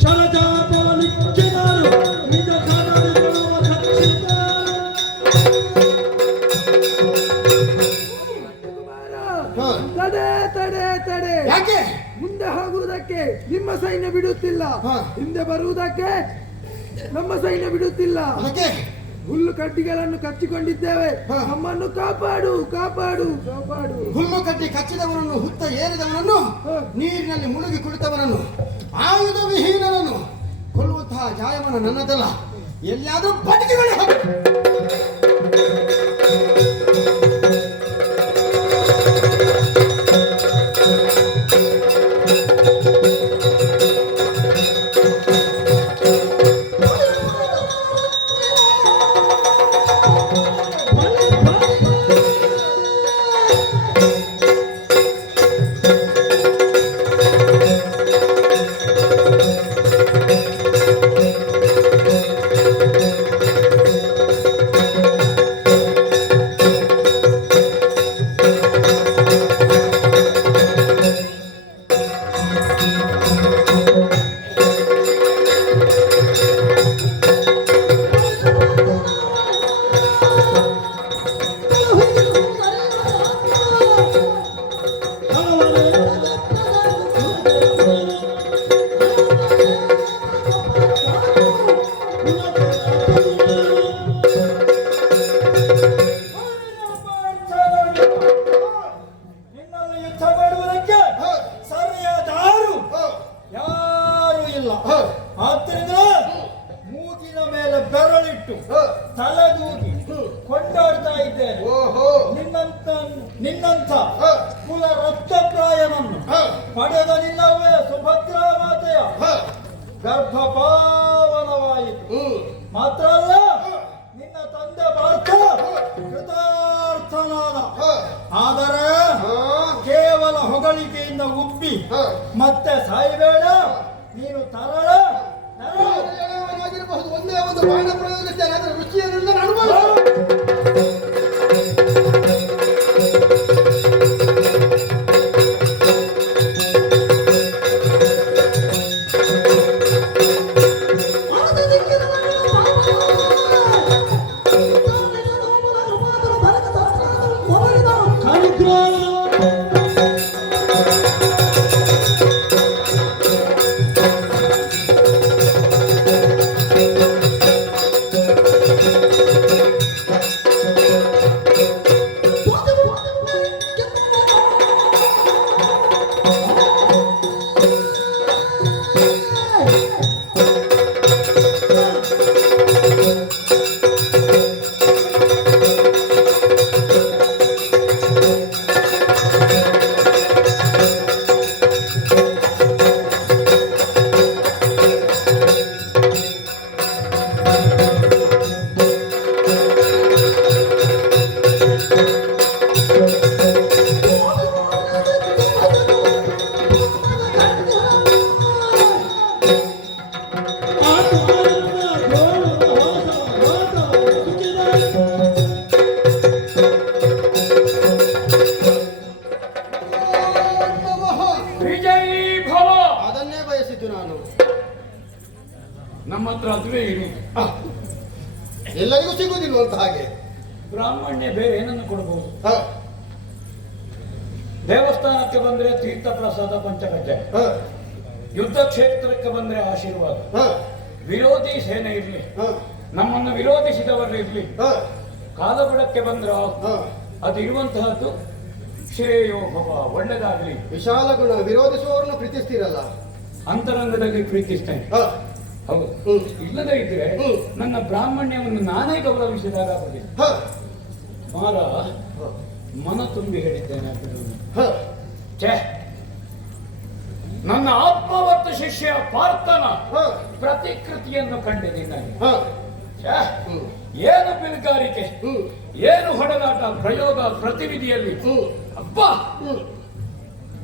ಶರಜಾಪಾಲಿಕ್ಕಿದರು ನಿಜ ಕನ್ನಡಿಗರುವ ಖಚಿತರು. ಹ. ತಡೆ ತಡೆ ತಡೆ. ಯಾಕೆ? ಮುಂದೆ ಹೋಗುವುದಕ್ಕೆ ನಿಮ್ಮ ಸೈನ್ಯ ಬಿಡುತ್ತಿಲ್ಲ, ಹ. ಹಿಂದೆ ಬರುವುದಕ್ಕೆ ನಮ್ಮ ಸೈನ್ಯ ಬಿಡುತ್ತಿಲ್ಲ. ಅದಕ್ಕೆ ಹುಲ್ಲು ಕಡ್ಡಿಗಳನ್ನು ಕಚ್ಚಿಕೊಂಡಿದ್ದೇವೆ, ಹ. ನಮ್ಮನ್ನು ಕಾಪಾಡು ಕಾಪಾಡು ಕಾಪಾಡು. ಹುಲ್ಲು ಕಟ್ಟಿ ಕಚ್ಚಿದವನನ್ನು, ಹುತ್ತ ಏರಿದವನನ್ನು, ಹ. ನೀರಿನಲ್ಲಿ ಮುಳುಗಿ ಕುಳಿತವನನ್ನು, ಆಯುಧ ವಿಹೀನನನ್ನು ಕೊಲ್ಲುವಂತಹ ಜಾಯಮಾನ ನನ್ನದಲ್ಲ. ಎಲ್ಲಿಯಾದ್ರೂ ಬದುಕಿಗಳು ನಿನ್ನಲ್ಲಿ ಯುದ್ಧ ಮಾಡುವುದಕ್ಕೆ ಸರಿಯಾದ ಯಾರು ಇಲ್ಲ. ಆದ್ದರಿಂದ ಮೂಗಿನ ಮೇಲೆ ಬೆರಳಿಟ್ಟು ತಲೆದೂಗಿ ಕೊಂಡಾಡ್ತಾ ಇದ್ದೇನೆ. ಓಹೋ ನಿನ್ನಂಥ ಕುಲ ರಕ್ತಪ್ರಾಯನನ್ನು ಪಡೆದ ನಿನ್ನವೇ ಸುಭದ್ರಾ ಮಾತೆಯ ಗರ್ಭಪಾವನವಾಯಿತು. ಮಾತ್ರ ಅಲ್ಲ, ನಿನ್ನ ತಂದೆ ಪಾರ್ಥ ಕೃತಾರ್ಥನಾದ. ಆದರೆ ಕೇವಲ ಹೊಗಳಿಕೆಯಿಂದ ಉಬ್ಬಿ ಮತ್ತೆ ಸಾಯಬೇಡ, ನೀನು ತರಳ ಆಗಿರಬಹುದು. ಒಂದೇ ಒಂದು ಬಾಣ ಪ್ರಯೋಗಕ್ಕೆ ಅದರ ರುಚಿಯನ್ನು ಅನುಭವಿಸ. ನಮ್ಮ ಹತ್ರ ಅದುವೇ ಇರುವುದು. ಎಲ್ಲರಿಗೂ ಸಿಗುವುದಿಲ್ವಂತ ಹಾಗೆ. ಬ್ರಾಹ್ಮಣ್ಯ ಬೇರೆ ಏನನ್ನು ಕೊಡಬಹುದು? ದೇವಸ್ಥಾನಕ್ಕೆ ಬಂದ್ರೆ ತೀರ್ಥ ಪ್ರಸಾದ ಪಂಚಕಜ್ಜಾಯ, ಯುದ್ಧ ಕ್ಷೇತ್ರಕ್ಕೆ ಬಂದ್ರೆ ಆಶೀರ್ವಾದ. ವಿರೋಧಿ ಸೇನೆ ಇರ್ಲಿ, ನಮ್ಮನ್ನು ವಿರೋಧಿಸಿದವರು ಇರ್ಲಿ, ಕಾಲಗುಡಕ್ಕೆ ಬಂದ್ರ ಅದು ಇರುವಂತಹದ್ದು ಶ್ರೇಯೋ ಭವ, ಒಳ್ಳೆದಾಗಲಿ. ವಿಶಾಲ ಗುಣ, ವಿರೋಧಿಸುವವರನ್ನು ಪ್ರೀತಿಸ್ತೀರಲ್ಲ, ಅಂತರಂಗದಲ್ಲಿ ಪ್ರೀತಿಸ್ತೇನೆ. ಹೌದು, ಇಲ್ಲದೇ ಇದ್ರೆ ನನ್ನ ಬ್ರಾಹ್ಮಣ್ಯವನ್ನು ನಾನೇ ಗೌರವಿಸಿದಾಗ ಮಾರ ಮನ ತುಂಬಿ ಹೇಳಿದ್ದೇನೆ. ನನ್ನ ಆತ್ಮವತ್ತು ಶಿಷ್ಯ ಪಾರ್ಥನ ಪ್ರತಿಕೃತಿಯನ್ನು ಕಂಡಿದ್ದೀನಿ. ಏನು ಬಿಲ್ಗಾರಿಕೆ, ಏನು ಹೊಡೆದಾಟ, ಪ್ರಯೋಗ ಪ್ರತಿನಿಧಿಯಲ್ಲಿ. ಅಬ್ಬ,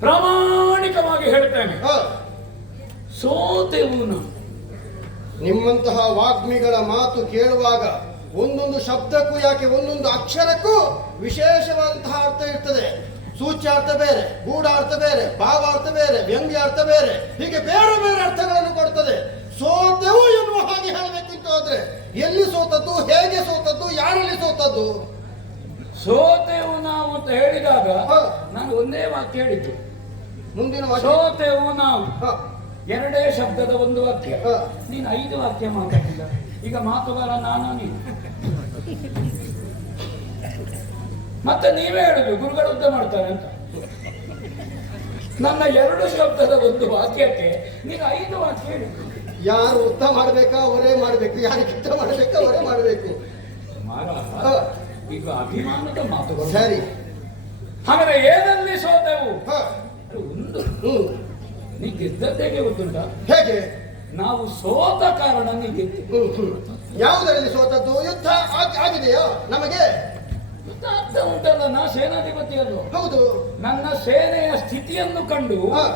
ಪ್ರಾಮಾಣಿಕವಾಗಿ ಹೇಳ್ತೇನೆ, ಸೋತೆವು ನಾವು. ನಿಮ್ಮಂತಹ ವಾಗ್ಮಿಗಳ ಮಾತು ಕೇಳುವಾಗ ಒಂದೊಂದು ಶಬ್ದಕ್ಕೂ, ಯಾಕೆ ಒಂದೊಂದು ಅಕ್ಷರಕ್ಕೂ ವಿಶೇಷವಾದಂತಹ ಅರ್ಥ ಇರ್ತದೆ. ಸೂಚ್ಯಾರ್ಥ ಬೇರೆ, ಗೂಢಾರ್ಥ ಬೇರೆ, ಭಾವಾರ್ಥ ಬೇರೆ, ವ್ಯಂಗ್ಯಾರ್ಥ ಬೇರೆ, ಹೀಗೆ ಬೇರೆ ಬೇರೆ ಅರ್ಥಗಳ ಅಂತ ಹೇಳಿದಾಗ ಹ. ನಾನು ಒಂದೇ ವಾಕ್ಯ ಹೇಳಿದ್ದು, ಮುಂದಿನ ವಾಕ್ಯ ಸೋತೆವು ನಾವು. ಹ. ಎರಡೇ ಶಬ್ದದ ಒಂದು ವಾಕ್ಯ. ಹ. ನೀನು 5 ವಾಕ್ಯ ಮಾತಾಡಿಲ್ಲ. ಈಗ ಮಾತುಗಾರ ನಾನು ನೀನು. ಮತ್ತೆ ನೀವೇ ಹೇಳುದು ಗುರುಗಳು ಯುದ್ಧ ಮಾಡ್ತಾರೆ ಅಂತ. ನನ್ನ 2 ಶಬ್ದದ ಒಂದು ವಾಕ್ಯಕ್ಕೆ ನೀನು 5 ವಾಕ್ಯ ಹೇಳಿದ್ದು. ಯಾರು ಯುದ್ಧ ಮಾಡ್ಬೇಕಾ ಅವರೇ ಮಾಡ್ಬೇಕು, ಯಾರಿಗೆ ಯುದ್ಧ ಮಾಡ್ಬೇಕಾ ಅವರೇ ಮಾಡ್ಬೇಕು. ಹ. ಈಗ ಅಭಿಮಾನದ ಮಾತುಗಳು. ಸರಿ. ಹಾಗಾದ್ರೆ ಏನಲ್ಲಿ ಸೋತೆವು? ಹ. ಅದು ಒಂದು. ನೀ ಗೆದ್ದದ್ದೇಗೆ ಗೊತ್ತುಂಟ? ಹೇಗೆ? ನಾವು ಸೋತ ಕಾರಣ ನೀ ಗೆದ್ದು. ಯಾವುದರಲ್ಲಿ ಸೋತದ್ದು? ಯುದ್ಧ ಆಗಿದೆಯಾ ನಮಗೆ? ಯುದ್ಧ ಆಗ್ತಾ ಉಂಟಲ್ಲ. ನಾ ಸೇನಾಧಿಪತಿ ಅಲ್ವ? ಹೌದು. ನನ್ನ ಸೇನೆಯ ಸ್ಥಿತಿಯನ್ನು ಕಂಡು, ಹ.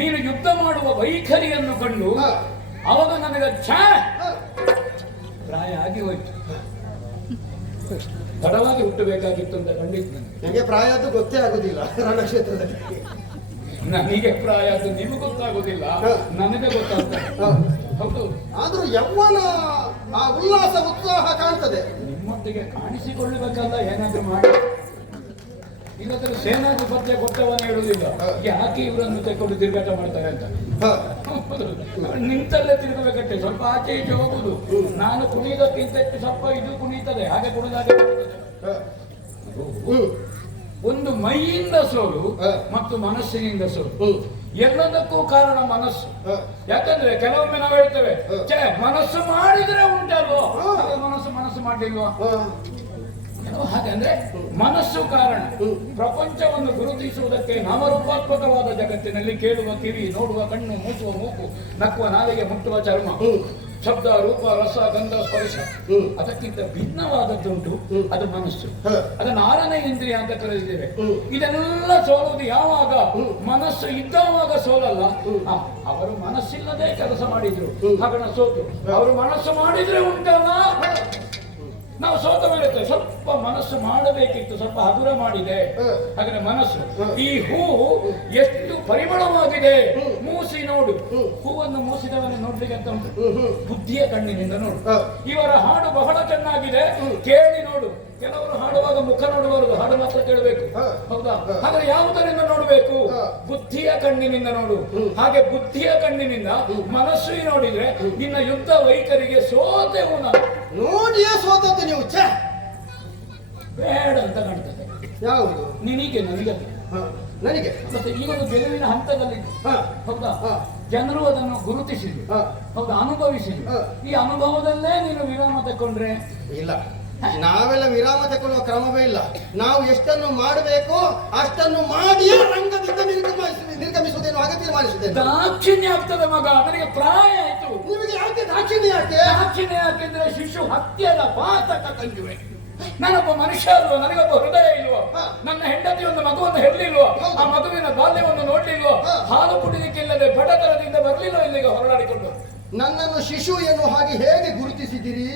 ನೀನು ಯುದ್ಧ ಮಾಡುವ ವೈಖರಿಯನ್ನು ಕಂಡು, ಹ. ಅವಾಗ ನನಗೆ ಹ. ಪ್ರಾಯ ಆಗಿ ಹೋಯ್ತು. ತಡವಾಗಿ ಹುಟ್ಟಬೇಕಾಗಿತ್ತು ಅಂತ ಖಂಡಿತ ನನಗೆ ಪ್ರಾಯದ್ದು ಗೊತ್ತೇ ಆಗುದಿಲ್ಲ ರಣಕ್ಷೇತ್ರದಲ್ಲಿ. ನನಗೆ ಪ್ರಾಯ ಅದು ನಿಮಗೆ ಗೊತ್ತಾಗುದಿಲ್ಲ, ಹ. ನನಗೆ ಗೊತ್ತಾಗ್ತದೆ. ಹ. ಹೌದು. ಆದ್ರೂ ಯೌವನ ಆ ಉಲ್ಲಾಸ ಉತ್ಸಾಹ ಕಾಣ್ತದೆ. ನಿಮ್ಮೊಟ್ಟಿಗೆ ಕಾಣಿಸಿಕೊಳ್ಳಬೇಕಲ್ಲ ಏನಾದ್ರೂ ಮಾಡಿ. ಇಲ್ಲದ್ರೆ ಸೇನಾಧಿಪತ್ಯ ಕೊಟ್ಟವನ ಹೇಳುವುದಿಲ್ಲ ಯಾಕೆ ಇವರನ್ನು ತೆಕ್ಕೊಂಡು ತಿರುಗಾಟ ಮಾಡ್ತಾರೆ ಅಂತ. ಹೌದು. ನಿಂತಲ್ಲೇ ತಿರುಗಬೇಕಷ್ಟೇ, ಸ್ವಲ್ಪ ಆಚೆ ಈಚೆ ಹೋಗುದು. ನಾನು ಕುಣಿಯೋದಕ್ಕಿಂತ ಹೆಚ್ಚು ಸ್ವಲ್ಪ ಇದು ಕುಣಿತದೆ, ಹಾಗೆ ಕುಣಿದಾಗ ಒಂದು ಮೈಯಿಂದ ಸೋಲು ಮತ್ತು ಮನಸ್ಸಿನಿಂದ ಸೋಲು. ಎಲ್ಲದಕ್ಕೂ ಕಾರಣ ಮನಸ್ಸು. ಯಾಕಂದ್ರೆ ಕೆಲವೊಮ್ಮೆ ನಾವು ಹೇಳ್ತೇವೆ, ಮನಸ್ಸು ಮಾಡಿದ್ರೆ ಉಂಟಲ್ವೋ, ಮನಸ್ಸು ಮಾಡ್ಲಿಲ್ವೋ. ಹಾಗಂದ್ರೆ ಮನಸ್ಸು ಕಾರಣ. ಪ್ರಪಂಚವನ್ನು ಗುರುತಿಸುವುದಕ್ಕೆ ನಾಮರೂಪಾತ್ಮಕವಾದ ಜಗತ್ತಿನಲ್ಲಿ ಕೇಳುವ ಕಿವಿ, ನೋಡುವ ಕಣ್ಣು, ಮೂಸುವ ಮೂಗು, ನಕ್ಕುವ ನಾಲಿಗೆ, ಮುಟ್ಟುವ ಚರ್ಮ, ಶಬ್ದ, ರೂಪ, ರಸ, ಗಂಧ, ಸ್ಪರ್ಶ, ಅದಕ್ಕಿಂತ ಭಿನ್ನವಾದದ್ದುಂಟು, ಅದು ಮನಸ್ಸು. ಅದನ್ನು 6ನೇ ಇಂದ್ರಿಯ ಅಂತ ಕರೆದಿದ್ದೇವೆ. ಇದೆಲ್ಲ ಸೋಲುವುದು ಯಾವಾಗ? ಮನಸ್ಸು ಇದ್ದವಾಗ ಸೋಲಲ್ಲ. ಅವರು ಮನಸ್ಸಿಲ್ಲದೆ ಕೆಲಸ ಮಾಡಿದ್ರು, ಹಾಗಣ ಸೋತು. ಅವರು ಮನಸ್ಸು ಮಾಡಿದ್ರೆ ಉಂಟಲ್ಲ, ನಾವು ಸೋತ ಮೇಲೆ ಸ್ವಲ್ಪ ಮನಸ್ಸು ಮಾಡಬೇಕಿತ್ತು, ಸ್ವಲ್ಪ ಹಗುರ ಮಾಡಿದೆ. ಹಾಗಾದ್ರೆ ಮನಸ್ಸು. ಈ ಹೂ ಎಷ್ಟು ಪರಿಮಳವಾಗಿದೆ, ಮೂಸಿ ನೋಡು. ಹೂವನ್ನು ಮೂಸಿದವನ್ನ ನೋಡ್ಲಿಕ್ಕೆ ಅಂತ ಉಂಟು, ಬುದ್ಧಿಯ ಕಣ್ಣಿನಿಂದ ನೋಡು. ಇವರ ಹಾಡು ಬಹಳ ಚೆನ್ನಾಗಿದೆ, ಕೇಳಿ ನೋಡು. ಕೆಲವರು ಹಾಡುವಾಗ ಮುಖ ನೋಡಬಾರದು, ಹಾಡು ಮಾತ್ರ ಕೇಳಬೇಕು. ಹೌದಾ? ಹಾಗಾದ್ರೆ ಯಾವುದರಿಂದ ನೋಡಬೇಕು? ಬುದ್ಧಿಯ ಕಣ್ಣಿನಿಂದ ನೋಡು. ಹಾಗೆ ಬುದ್ಧಿಯ ಕಣ್ಣಿನಿಂದ ಮನಸ್ಸು ನೋಡಿದ್ರೆ ನಿನ್ನ ಯುದ್ಧ ವೈಖರಿಗೆ ಸೋತೆವು. ನಾನು ನೋಡಿಯೇ ಸೋತದ್ದು ನೀವು. ಬೇಡ ಅಂತ ಕಾಣ್ತದೆ. ಯಾವುದು? ನಿನಗೆ ನನಗೆ ನನಗೆ ಮತ್ತೆ ಈ ಒಂದು ಗೆಲುವಿನ ಹಂತದಲ್ಲಿ. ಹೌದಾ? ಜನರು ಅದನ್ನು ಗುರುತಿಸಿದ್ರು, ಹೌದಾ, ಅನುಭವಿಸಿದ್ರು. ಈ ಅನುಭವದಲ್ಲೇ ನೀನು ವಿರಾಮ ತಕೊಂಡ್ರೆ ಇಲ್ಲ. ನಾವೆಲ್ಲ ವಿರಾಮ ತಗೊಳ್ಳುವ ಕ್ರಮವೇ ಇಲ್ಲ. ನಾವು ಎಷ್ಟನ್ನು ಮಾಡಬೇಕು ಅಷ್ಟನ್ನು ಮಾಡಿಯೇ ರಂಗದಿಂದ ನಿರ್ಗಮಿಸುವುದೇನು ಹಾಗೆ ತೀರ್ಮಾನಿಸುತ್ತೇನೆ. ದಾಕ್ಷಿಣ್ಯ ಆಗ್ತದೆ ಮಗ, ನನಗೆ ಪ್ರಾಯ ಆಯ್ತು. ನಿಮಗೆ ಯಾಕೆ ದಾಕ್ಷಿಣ್ಯ? ಯಾಕೆ ದಾಕ್ಷಿಣ್ಯ? ಯಾಕೆಂದ್ರೆ ಶಿಶು ಹತ್ಯೆಯ ಪಾತಕ ಕಂಜುವೆ. ನಾನೊಬ್ಬ ಮನುಷ್ಯ ಅಲ್ವೋ? ನನಗೊಬ್ಬ ಹೃದಯ ಇಲ್ವೋ? ನನ್ನ ಹೆಂಡತಿ ಒಂದು ಮಗುವನ್ನು ಹೆರಲಿಲ್ವೋ? ಆ ಮಗುವಿನ ಬಾಲ್ಯವನ್ನು ನೋಡ್ಲಿಲ್ವೋ? ಹಾಲು ಕುಡಿಲಿಕ್ಕಿಲ್ಲದೆ ಬಡತನದಿಂದ ಬರ್ಲಿಲ್ವೋ ಇಲ್ಲಿಗೆ ಹೊರಡಾಡಿಕೊಂಡು? ನನ್ನನ್ನು ಶಿಶು ಎನ್ನುವ ಹಾಗೆ ಹೇಗೆ ಗುರುತಿಸಿದಿರಿ?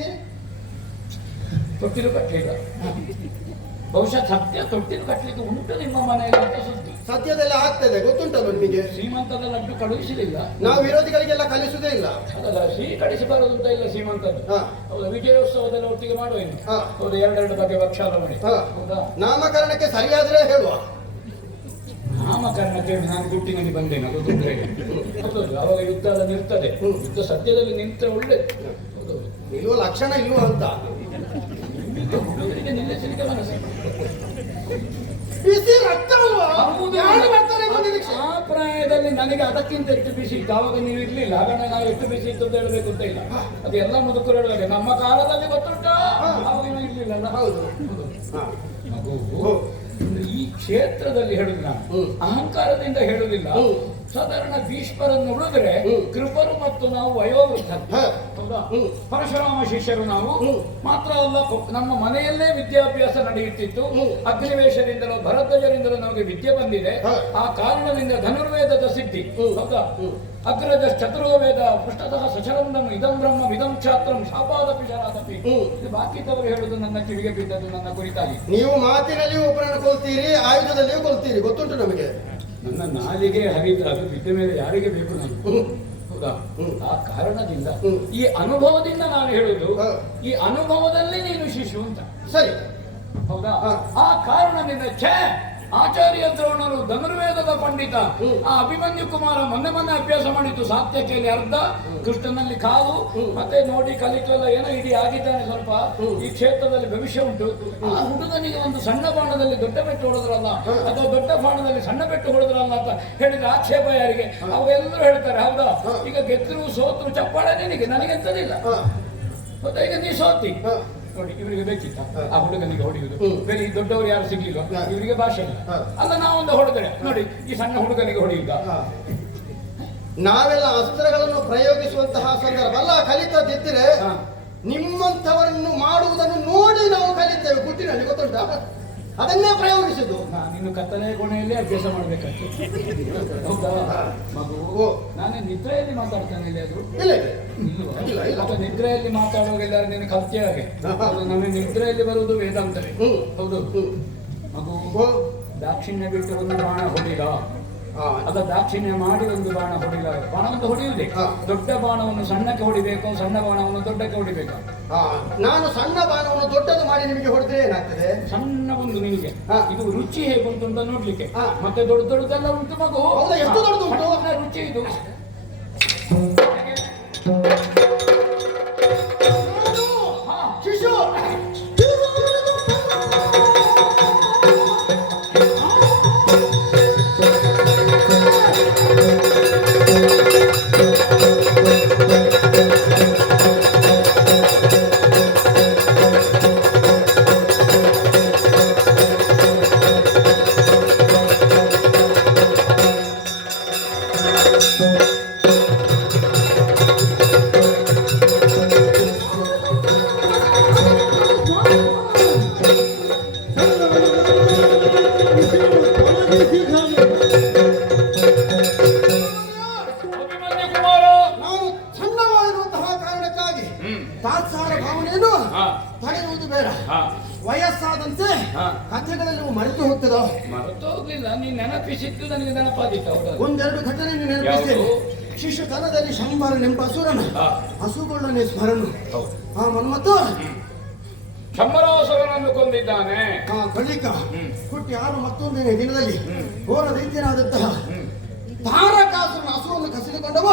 ತೊಟ್ಟಿಲು ಕಟ್ಟಲಿಲ್ಲ. ಬಹುಶಃ ಸತ್ಯ ತೊಟ್ಟಿಲು ಕಟ್ಟಲಿಕ್ಕೆ ಉಂಟು ನಿಮ್ಮ ಮನೆಯಲ್ಲಿ ಅಂತ ಸುದ್ದಿ. ಸದ್ಯದೆಲ್ಲ ಆಗ್ತದೆ, ಗೊತ್ತುಂಟಲ್ಲ ನಿಮಗೆ. ಶ್ರೀಮಂತದ ಲಡ್ಡು ಕಳುಹಿಸಲಿಲ್ಲ. ನಾವು ವಿರೋಧಿಗಳಿಗೆಲ್ಲ ಕಲಿಸುವುದೇ ಇಲ್ಲ. ಅದಲ್ಲ, ಸಿಹಿ ಕಳಿಸಬಾರದು ಅಂತ ಇಲ್ಲ ಶ್ರೀಮಂತದ್ದು. ಹೌದಾ? ವಿಜಯೋತ್ಸವದಲ್ಲಿ ಒಟ್ಟಿಗೆ ಮಾಡುವ ಇನ್ನು. ಹೌದು, 2 ಬಗೆ ಭಕ್ಷಾಲ ಮಾಡಿ. ಹೌದಾ? ನಾಮಕರಣಕ್ಕೆ ಸರಿಯಾದ್ರೆ ಹೇಳುವ. ನಾಮಕರಣಕ್ಕೆ ನಾನು ಗುಟ್ಟಿನಲ್ಲಿ ಬಂದೇನೆ, ಅದು ತೊಂದರೆ ಇಲ್ಲ. ಅವಾಗ ಯುದ್ಧ ನಿರ್ತದೆ. ಯುದ್ಧ ಸದ್ಯದಲ್ಲಿ ನಿಂತರೆ ಒಳ್ಳೆ. ನಿಲ್ಲುವ ಲಕ್ಷಣ ಇಲ್ವ ಅಂತ ಹುಡುಗರಿಗೆ ನಿಲ್ಲಿಸಲಿಕ್ಕೆ ಮನಸ್ಸು. ಬಿಸಿ ರಕ್ತ ಅಲ್ವಾ? ಆ ಪ್ರಾಯದಲ್ಲಿ ನನಗೆ ಅದಕ್ಕಿಂತ ಹೆಚ್ಚು ಬಿಸಿ ಇತ್ತು. ಆವಾಗ ನೀವು ಇರ್ಲಿಲ್ಲ, ಹಾಗಾದ್ರೆ ನಾವು ಎಷ್ಟು ಬಿಸಿ ಇತ್ತು ಅಂತ ಹೇಳ್ಬೇಕು ಅಂತ ಇಲ್ಲ. ಅದೆಲ್ಲ ಮುದುಕರು ಹೇಳುವಾಗ ನಮ್ಮ ಕಾಲದಲ್ಲಿ ಗೊತ್ತುಂಟ, ಆವಾಗ ಇರ್ಲಿಲ್ಲ. ಹೌದು. ಈ ಕ್ಷೇತ್ರದಲ್ಲಿ ಹೇಳುದು ನಾನು ಅಹಂಕಾರದಿಂದ ಹೇಳುವುದಿಲ್ಲ. ಸಾಧಾರಣ ಭೀಷ್ಮರನ್ನು ಉಳಿದ್ರೆ ಕೃಪರು ಮತ್ತು ನಾವು ವಯೋವೃದ್ಧ. ಹೌದಾ? ಪರಶುರಾಮ ಶಿಷ್ಯರು ನಾವು. ಮಾತ್ರ ಅಲ್ಲ, ನಮ್ಮ ಮನೆಯಲ್ಲೇ ವಿದ್ಯಾಭ್ಯಾಸ ನಡೆಯುತ್ತಿತ್ತು. ಅಗ್ನಿವೇಶದಿಂದಲೂ ಭರದ್ವಾಜರಿಂದಲೂ ನಮಗೆ ವಿದ್ಯೆ ಬಂದಿದೆ. ಆ ಕಾರಣದಿಂದ ಧನುರ್ವೇದದ ಸಿದ್ಧಿ. ಹೌದಾ? ಅಗ್ರಜ ಚತುರ್ವೇದ ಪೃಷ್ಠತಃ ಸಚರಂದಂ ಇದಂ ಬ್ರಹ್ಮ ವಿದಂ ಕ್ಷಾತ್ರಂ ಶಾಪಾದಪಿ ಶರಾದಪಿ. ಬಾಕಿದವರು ಹೇಳುದು ನನ್ನ ಕಿವಿಗೆ ಬಿದ್ದದ್ದು ನನ್ನ ಕುರಿತಾಗಿ. ನೀವು ಮಾತಿನಲ್ಲಿಯೂ ಒಬ್ಬರನ್ನು ಕೊಲ್ತೀರಿ, ಆಯುಧದಲ್ಲಿಯೂ ಕೊಲ್ತೀರಿ, ಗೊತ್ತುಂಟು ನಮಗೆ. ನನ್ನ ನಾಲಿಗೆ ಹರಿದ ಅದು ಬಿದ್ದ ಮೇಲೆ ಯಾರಿಗೆ ಬೇಕು ನಾನು? ಹೌದಾ? ಆ ಕಾರಣದಿಂದ ಈ ಅನುಭವದಿಂದ ನಾನು ಹೇಳುದು, ಈ ಅನುಭವದಲ್ಲಿ ನೀನು ಶಿಶು ಅಂತ. ಸರಿ, ಹೌದಾ ಹಾ. ಆ ಕಾರಣದಿಂದ ಆಚಾರ್ಯ ದ್ರೋಣರು ಧನುರ್ವೇದದ ಪಂಡಿತ. ಆ ಅಭಿಮನ್ಯು ಕುಮಾರ ಮೊನ್ನೆ ಅಭ್ಯಾಸ ಮಾಡಿದ್ದು ಸಾತ್ಯಕೆಯಲ್ಲಿ ಅರ್ಧ, ಕೃಷ್ಣನಲ್ಲಿ ಕಾಲು, ಮತ್ತೆ ನೋಡಿ ಕಲಿತಲ್ಲ ಏನೋ ಇಡೀ ಆಗಿದ್ದಾನೆ ಸ್ವಲ್ಪ. ಈ ಕ್ಷೇತ್ರದಲ್ಲಿ ಭವಿಷ್ಯ ಉಂಟು. ಆ ಹುಡುಗನಿಗೆ ಒಂದು ಸಣ್ಣ ಬಾಣದಲ್ಲಿ ದೊಡ್ಡ ಬೆಟ್ಟು ಹೊಡೆದ್ರಲ್ಲ, ಅಥವಾ ದೊಡ್ಡ ಬಾಣದಲ್ಲಿ ಸಣ್ಣ ಬೆಟ್ಟು ಹೊಡೆದ್ರಲ್ಲ ಅಂತ ಹೇಳಿದ್ರೆ ಆಕ್ಷೇಪ ಯಾರಿಗೆ? ಅವೆಲ್ಲರೂ ಹೇಳ್ತಾರೆ ಹೌದಾ, ಈಗ ಗೆದ್ರು ಸೋತ್ರು ಚಪ್ಪಾಳೆ ನಿನಗೆ, ನನಗೆಂತದಿಲ್ಲ. ಮತ್ತೆ ಈಗ ನೀ ಸೋತಿ ನೋಡಿ, ಇವರಿಗೆ ಬೇಕಿತ್ತ ಆ ಹುಡುಗನಿಗೆ ಹೊಡೆಯುವುದು? ಬೇರೆ ಈ ದೊಡ್ಡವರು ಯಾರು ಸಿಗ್ಲಿಲ್ಲ, ಇವರಿಗೆ ಭಾಷೆ ಇಲ್ಲ. ಅಲ್ಲ ನಾವೊಂದು ಹೊಡೆದರೆ ನೋಡಿ, ಈ ಸಣ್ಣ ಹುಡುಗನಿಗೆ ಹೊಡೆಯುವುದ? ನಾವೆಲ್ಲ ಅಸ್ತ್ರಗಳನ್ನು ಪ್ರಯೋಗಿಸುವಂತಹ ಸಂದರ್ಭ ಅಲ್ಲ, ಕಲಿತದ್ದಿದ್ದರೆ ನಿಮ್ಮಂಥವರನ್ನು ಮಾಡುವುದನ್ನು ನೋಡಿ ನಾವು ಕಲಿತೇವೆ. ಗುಟ್ಟಿನಲ್ಲಿ ಗೊತ್ತುಂಟಾ? ಅದನ್ನೇ ಪ್ರಯೋಗಿಸುದು. ನಾನಿನ್ನು ಕತ್ತಲೆಯ ಕೋಣೆಯಲ್ಲಿ ಅಭ್ಯಾಸ ಮಾಡ್ಬೇಕಾಗ್ತದೆ. ಹೌದಾ ಮಗು? ನಾನೇ ನಿದ್ರೆಯಲ್ಲಿ ಮಾತಾಡ್ತಾನೆ ಇಲ್ಲಿ ಆದ್ರು ಇಲ್ಲ ಅಥವಾ ನಿದ್ರೆಯಲ್ಲಿ ಮಾತಾಡುವಾಗ ಎಲ್ಲರೂ ನೀನು ಕಲ್ತೇ ಹಾಗೆ. ನಮಗೆ ನಿದ್ರೆಯಲ್ಲಿ ಬರುವುದು ವೇದಾಂತವೇ. ಹೌದು ಮಗು, ದಾಕ್ಷಿಣ್ಯ ಬಿಟ್ಟು ಒಂದು ಬಾಣ ಹೊಡಿಲ, ಅದ ದಾಕ್ಷಿಣ್ಯ ಮಾಡಿ ಒಂದು ಬಾಣ ಹೊಡಿಲ. ಬಾಣವನ್ನು ಹೊಡೆಯುವುದೇ, ದೊಡ್ಡ ಬಾಣವನ್ನು ಸಣ್ಣಕ್ಕೆ ಹೊಡಿಬೇಕು, ಸಣ್ಣ ಬಾಣವನ್ನು ದೊಡ್ಡಕ್ಕೆ ಹೊಡಿಬೇಕು. ನಾನು ಸಣ್ಣ ಬಾಣವನ್ನು ದೊಡ್ಡದು ಮಾಡಿ ನಿಮಗೆ ಹೊಡೆದ್ರೆ ಏನಾಗ್ತದೆ? ಸಣ್ಣ ಒಂದು ನಿಮಗೆ ಇದು ರುಚಿ ಹೇಗೆ ಉಂಟು ಅಂತ ನೋಡ್ಲಿಕ್ಕೆ. ಮತ್ತೆ ದೊಡ್ಡದೆಲ್ಲ ಉಂಟು ಮಗು. ಎಷ್ಟು ದೊಡ್ಡದು ಉಂಟು? ರುಚಿ ಇದು. ಶಿಶು ತಾತ್ಸಾರ ಭಾವನೆಯನ್ನು ತಡೆಯುವುದು ಬೇಡ. ವಯಸ್ಸಾದಂತೆ ಕಥೆಗಳಲ್ಲಿ ಮರೆತು ಹೋಗ್ತದೋ? ಮರೆತು ಹೋಗ್ಲಿಲ್ಲ, ನೀನ್ ನೆನಪಿಸಿದ್ದು ನನಗೆ ನೆನಪಾದಿತ್ತು. ಒಂದೆರಡು ಘಟನೆ ನೆನಪಿಸ್ತೇನೆ. ಶಿಶುತನದಲ್ಲಿ ಶಂಬರನೆಂಬ ಅಸುರನ ಹಸುಗೊಳ್ಳನೆ ಸ್ಮರಣ. ಆ ಮನ್ಮಥ ಶಂಬರಾಸುರನನ್ನು ಕೊಂದಿದ್ದಾನೆ. ಬಳಿಕ ಹುಟ್ಟಿ ಯಾರು ಮತ್ತೊಂದೇನೆ ದಿನದಲ್ಲಿ ಘೋರ ದೈತ್ಯನಾದಂತಹ ತಾರಕಾಸುರನ ಹಸುವನ್ನು ಕಸಿದುಕೊಂಡವ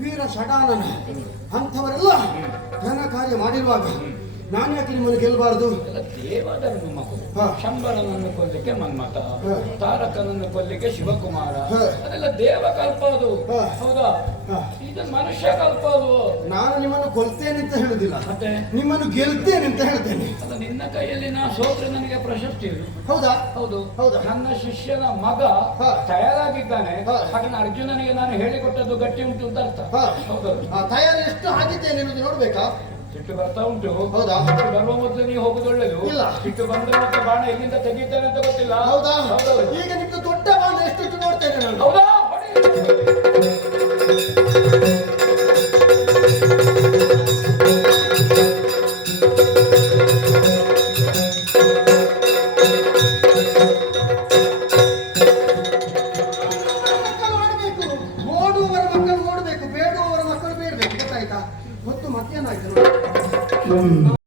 ವೀರ ಷಡಾನನ. ಅಂಥವರೆಲ್ಲ ಘನ ಕಾರ್ಯ ಮಾಡಿರುವಾಗ ನಾನು ಯಾಕೆ ನಿಮ್ಮನ್ನು ಗೆಲ್ಲಬಾರದು? ದೇವಧರ್ಮ ಮಗು. ಶಂಬರನನ್ನು ಕೊಲ್ಲಿಕ್ಕೆ ಮನ್ಮಥ, ತಾರಕನನ್ನು ಕೊಲ್ಲಿಕ್ಕೆ ಶಿವಕುಮಾರ, ಅದೆಲ್ಲ ದೇವಕಲ್ಪ ಅದು. ಹೌದಾ? ಇದು ಮನುಷ್ಯ ಕಲ್ಪ ಅದು. ನಾನು ನಿಮ್ಮನ್ನು ಕೊಲ್ತೇನೆ ಅಂತ ಹೇಳುದಿಲ್ಲ, ಮತ್ತೆ ನಿಮ್ಮನ್ನು ಗೆಲ್ತೇನೆ ಅಂತ ಹೇಳ್ತೇನೆ. ಅದು ನಿನ್ನ ಕೈಯಲ್ಲಿ ನಾ ಸೋತ್ರೆ ನನಗೆ ಪ್ರಶಸ್ತಿ ಇದು. ಹೌದಾ? ಹೌದು ಹೌದಾ? ನನ್ನ ಶಿಷ್ಯನ ಮಗ ತಯಾರಾಗಿದ್ದಾನೆ, ಹಾಗೆ ಅರ್ಜುನನಿಗೆ ನಾನು ಹೇಳಿಕೊಟ್ಟದ್ದು ಗಟ್ಟಿ ಉಂಟು ಅಂತ ಅರ್ಥ. ಹೌದು. ತಯಾರಿ ಎಷ್ಟು ಆಗಿದ್ದೇನೆ ಅನ್ನೋದು ನೋಡ್ಬೇಕಾ? ಸಿಟ್ಟು ಬರ್ತಾ ಉಂಟು. ಹೌದಾ? ಸಿಟ್ಟು ಬರುವ ಮೊದಲು ನೀವು ಹೋಗುದು ಒಳ್ಳೇದು. ಇಲ್ಲ, ಸಿಟ್ಟು ಬಂದ್ರೆ ಮತ್ತೆ ಬಾಣ ಎಲ್ಲಿಂದ ತೆಗೀತಾನೆ ಅಂತ ಗೊತ್ತಿಲ್ಲ. ಹೌದಾ? ಹೌದು. ಈಗ ನಿಮ್ದು ದೊಡ್ಡ ಬಾಣ ಎಷ್ಟು ನೋಡ್ತೇನೆ ನಾನು. ಹೌದಾ?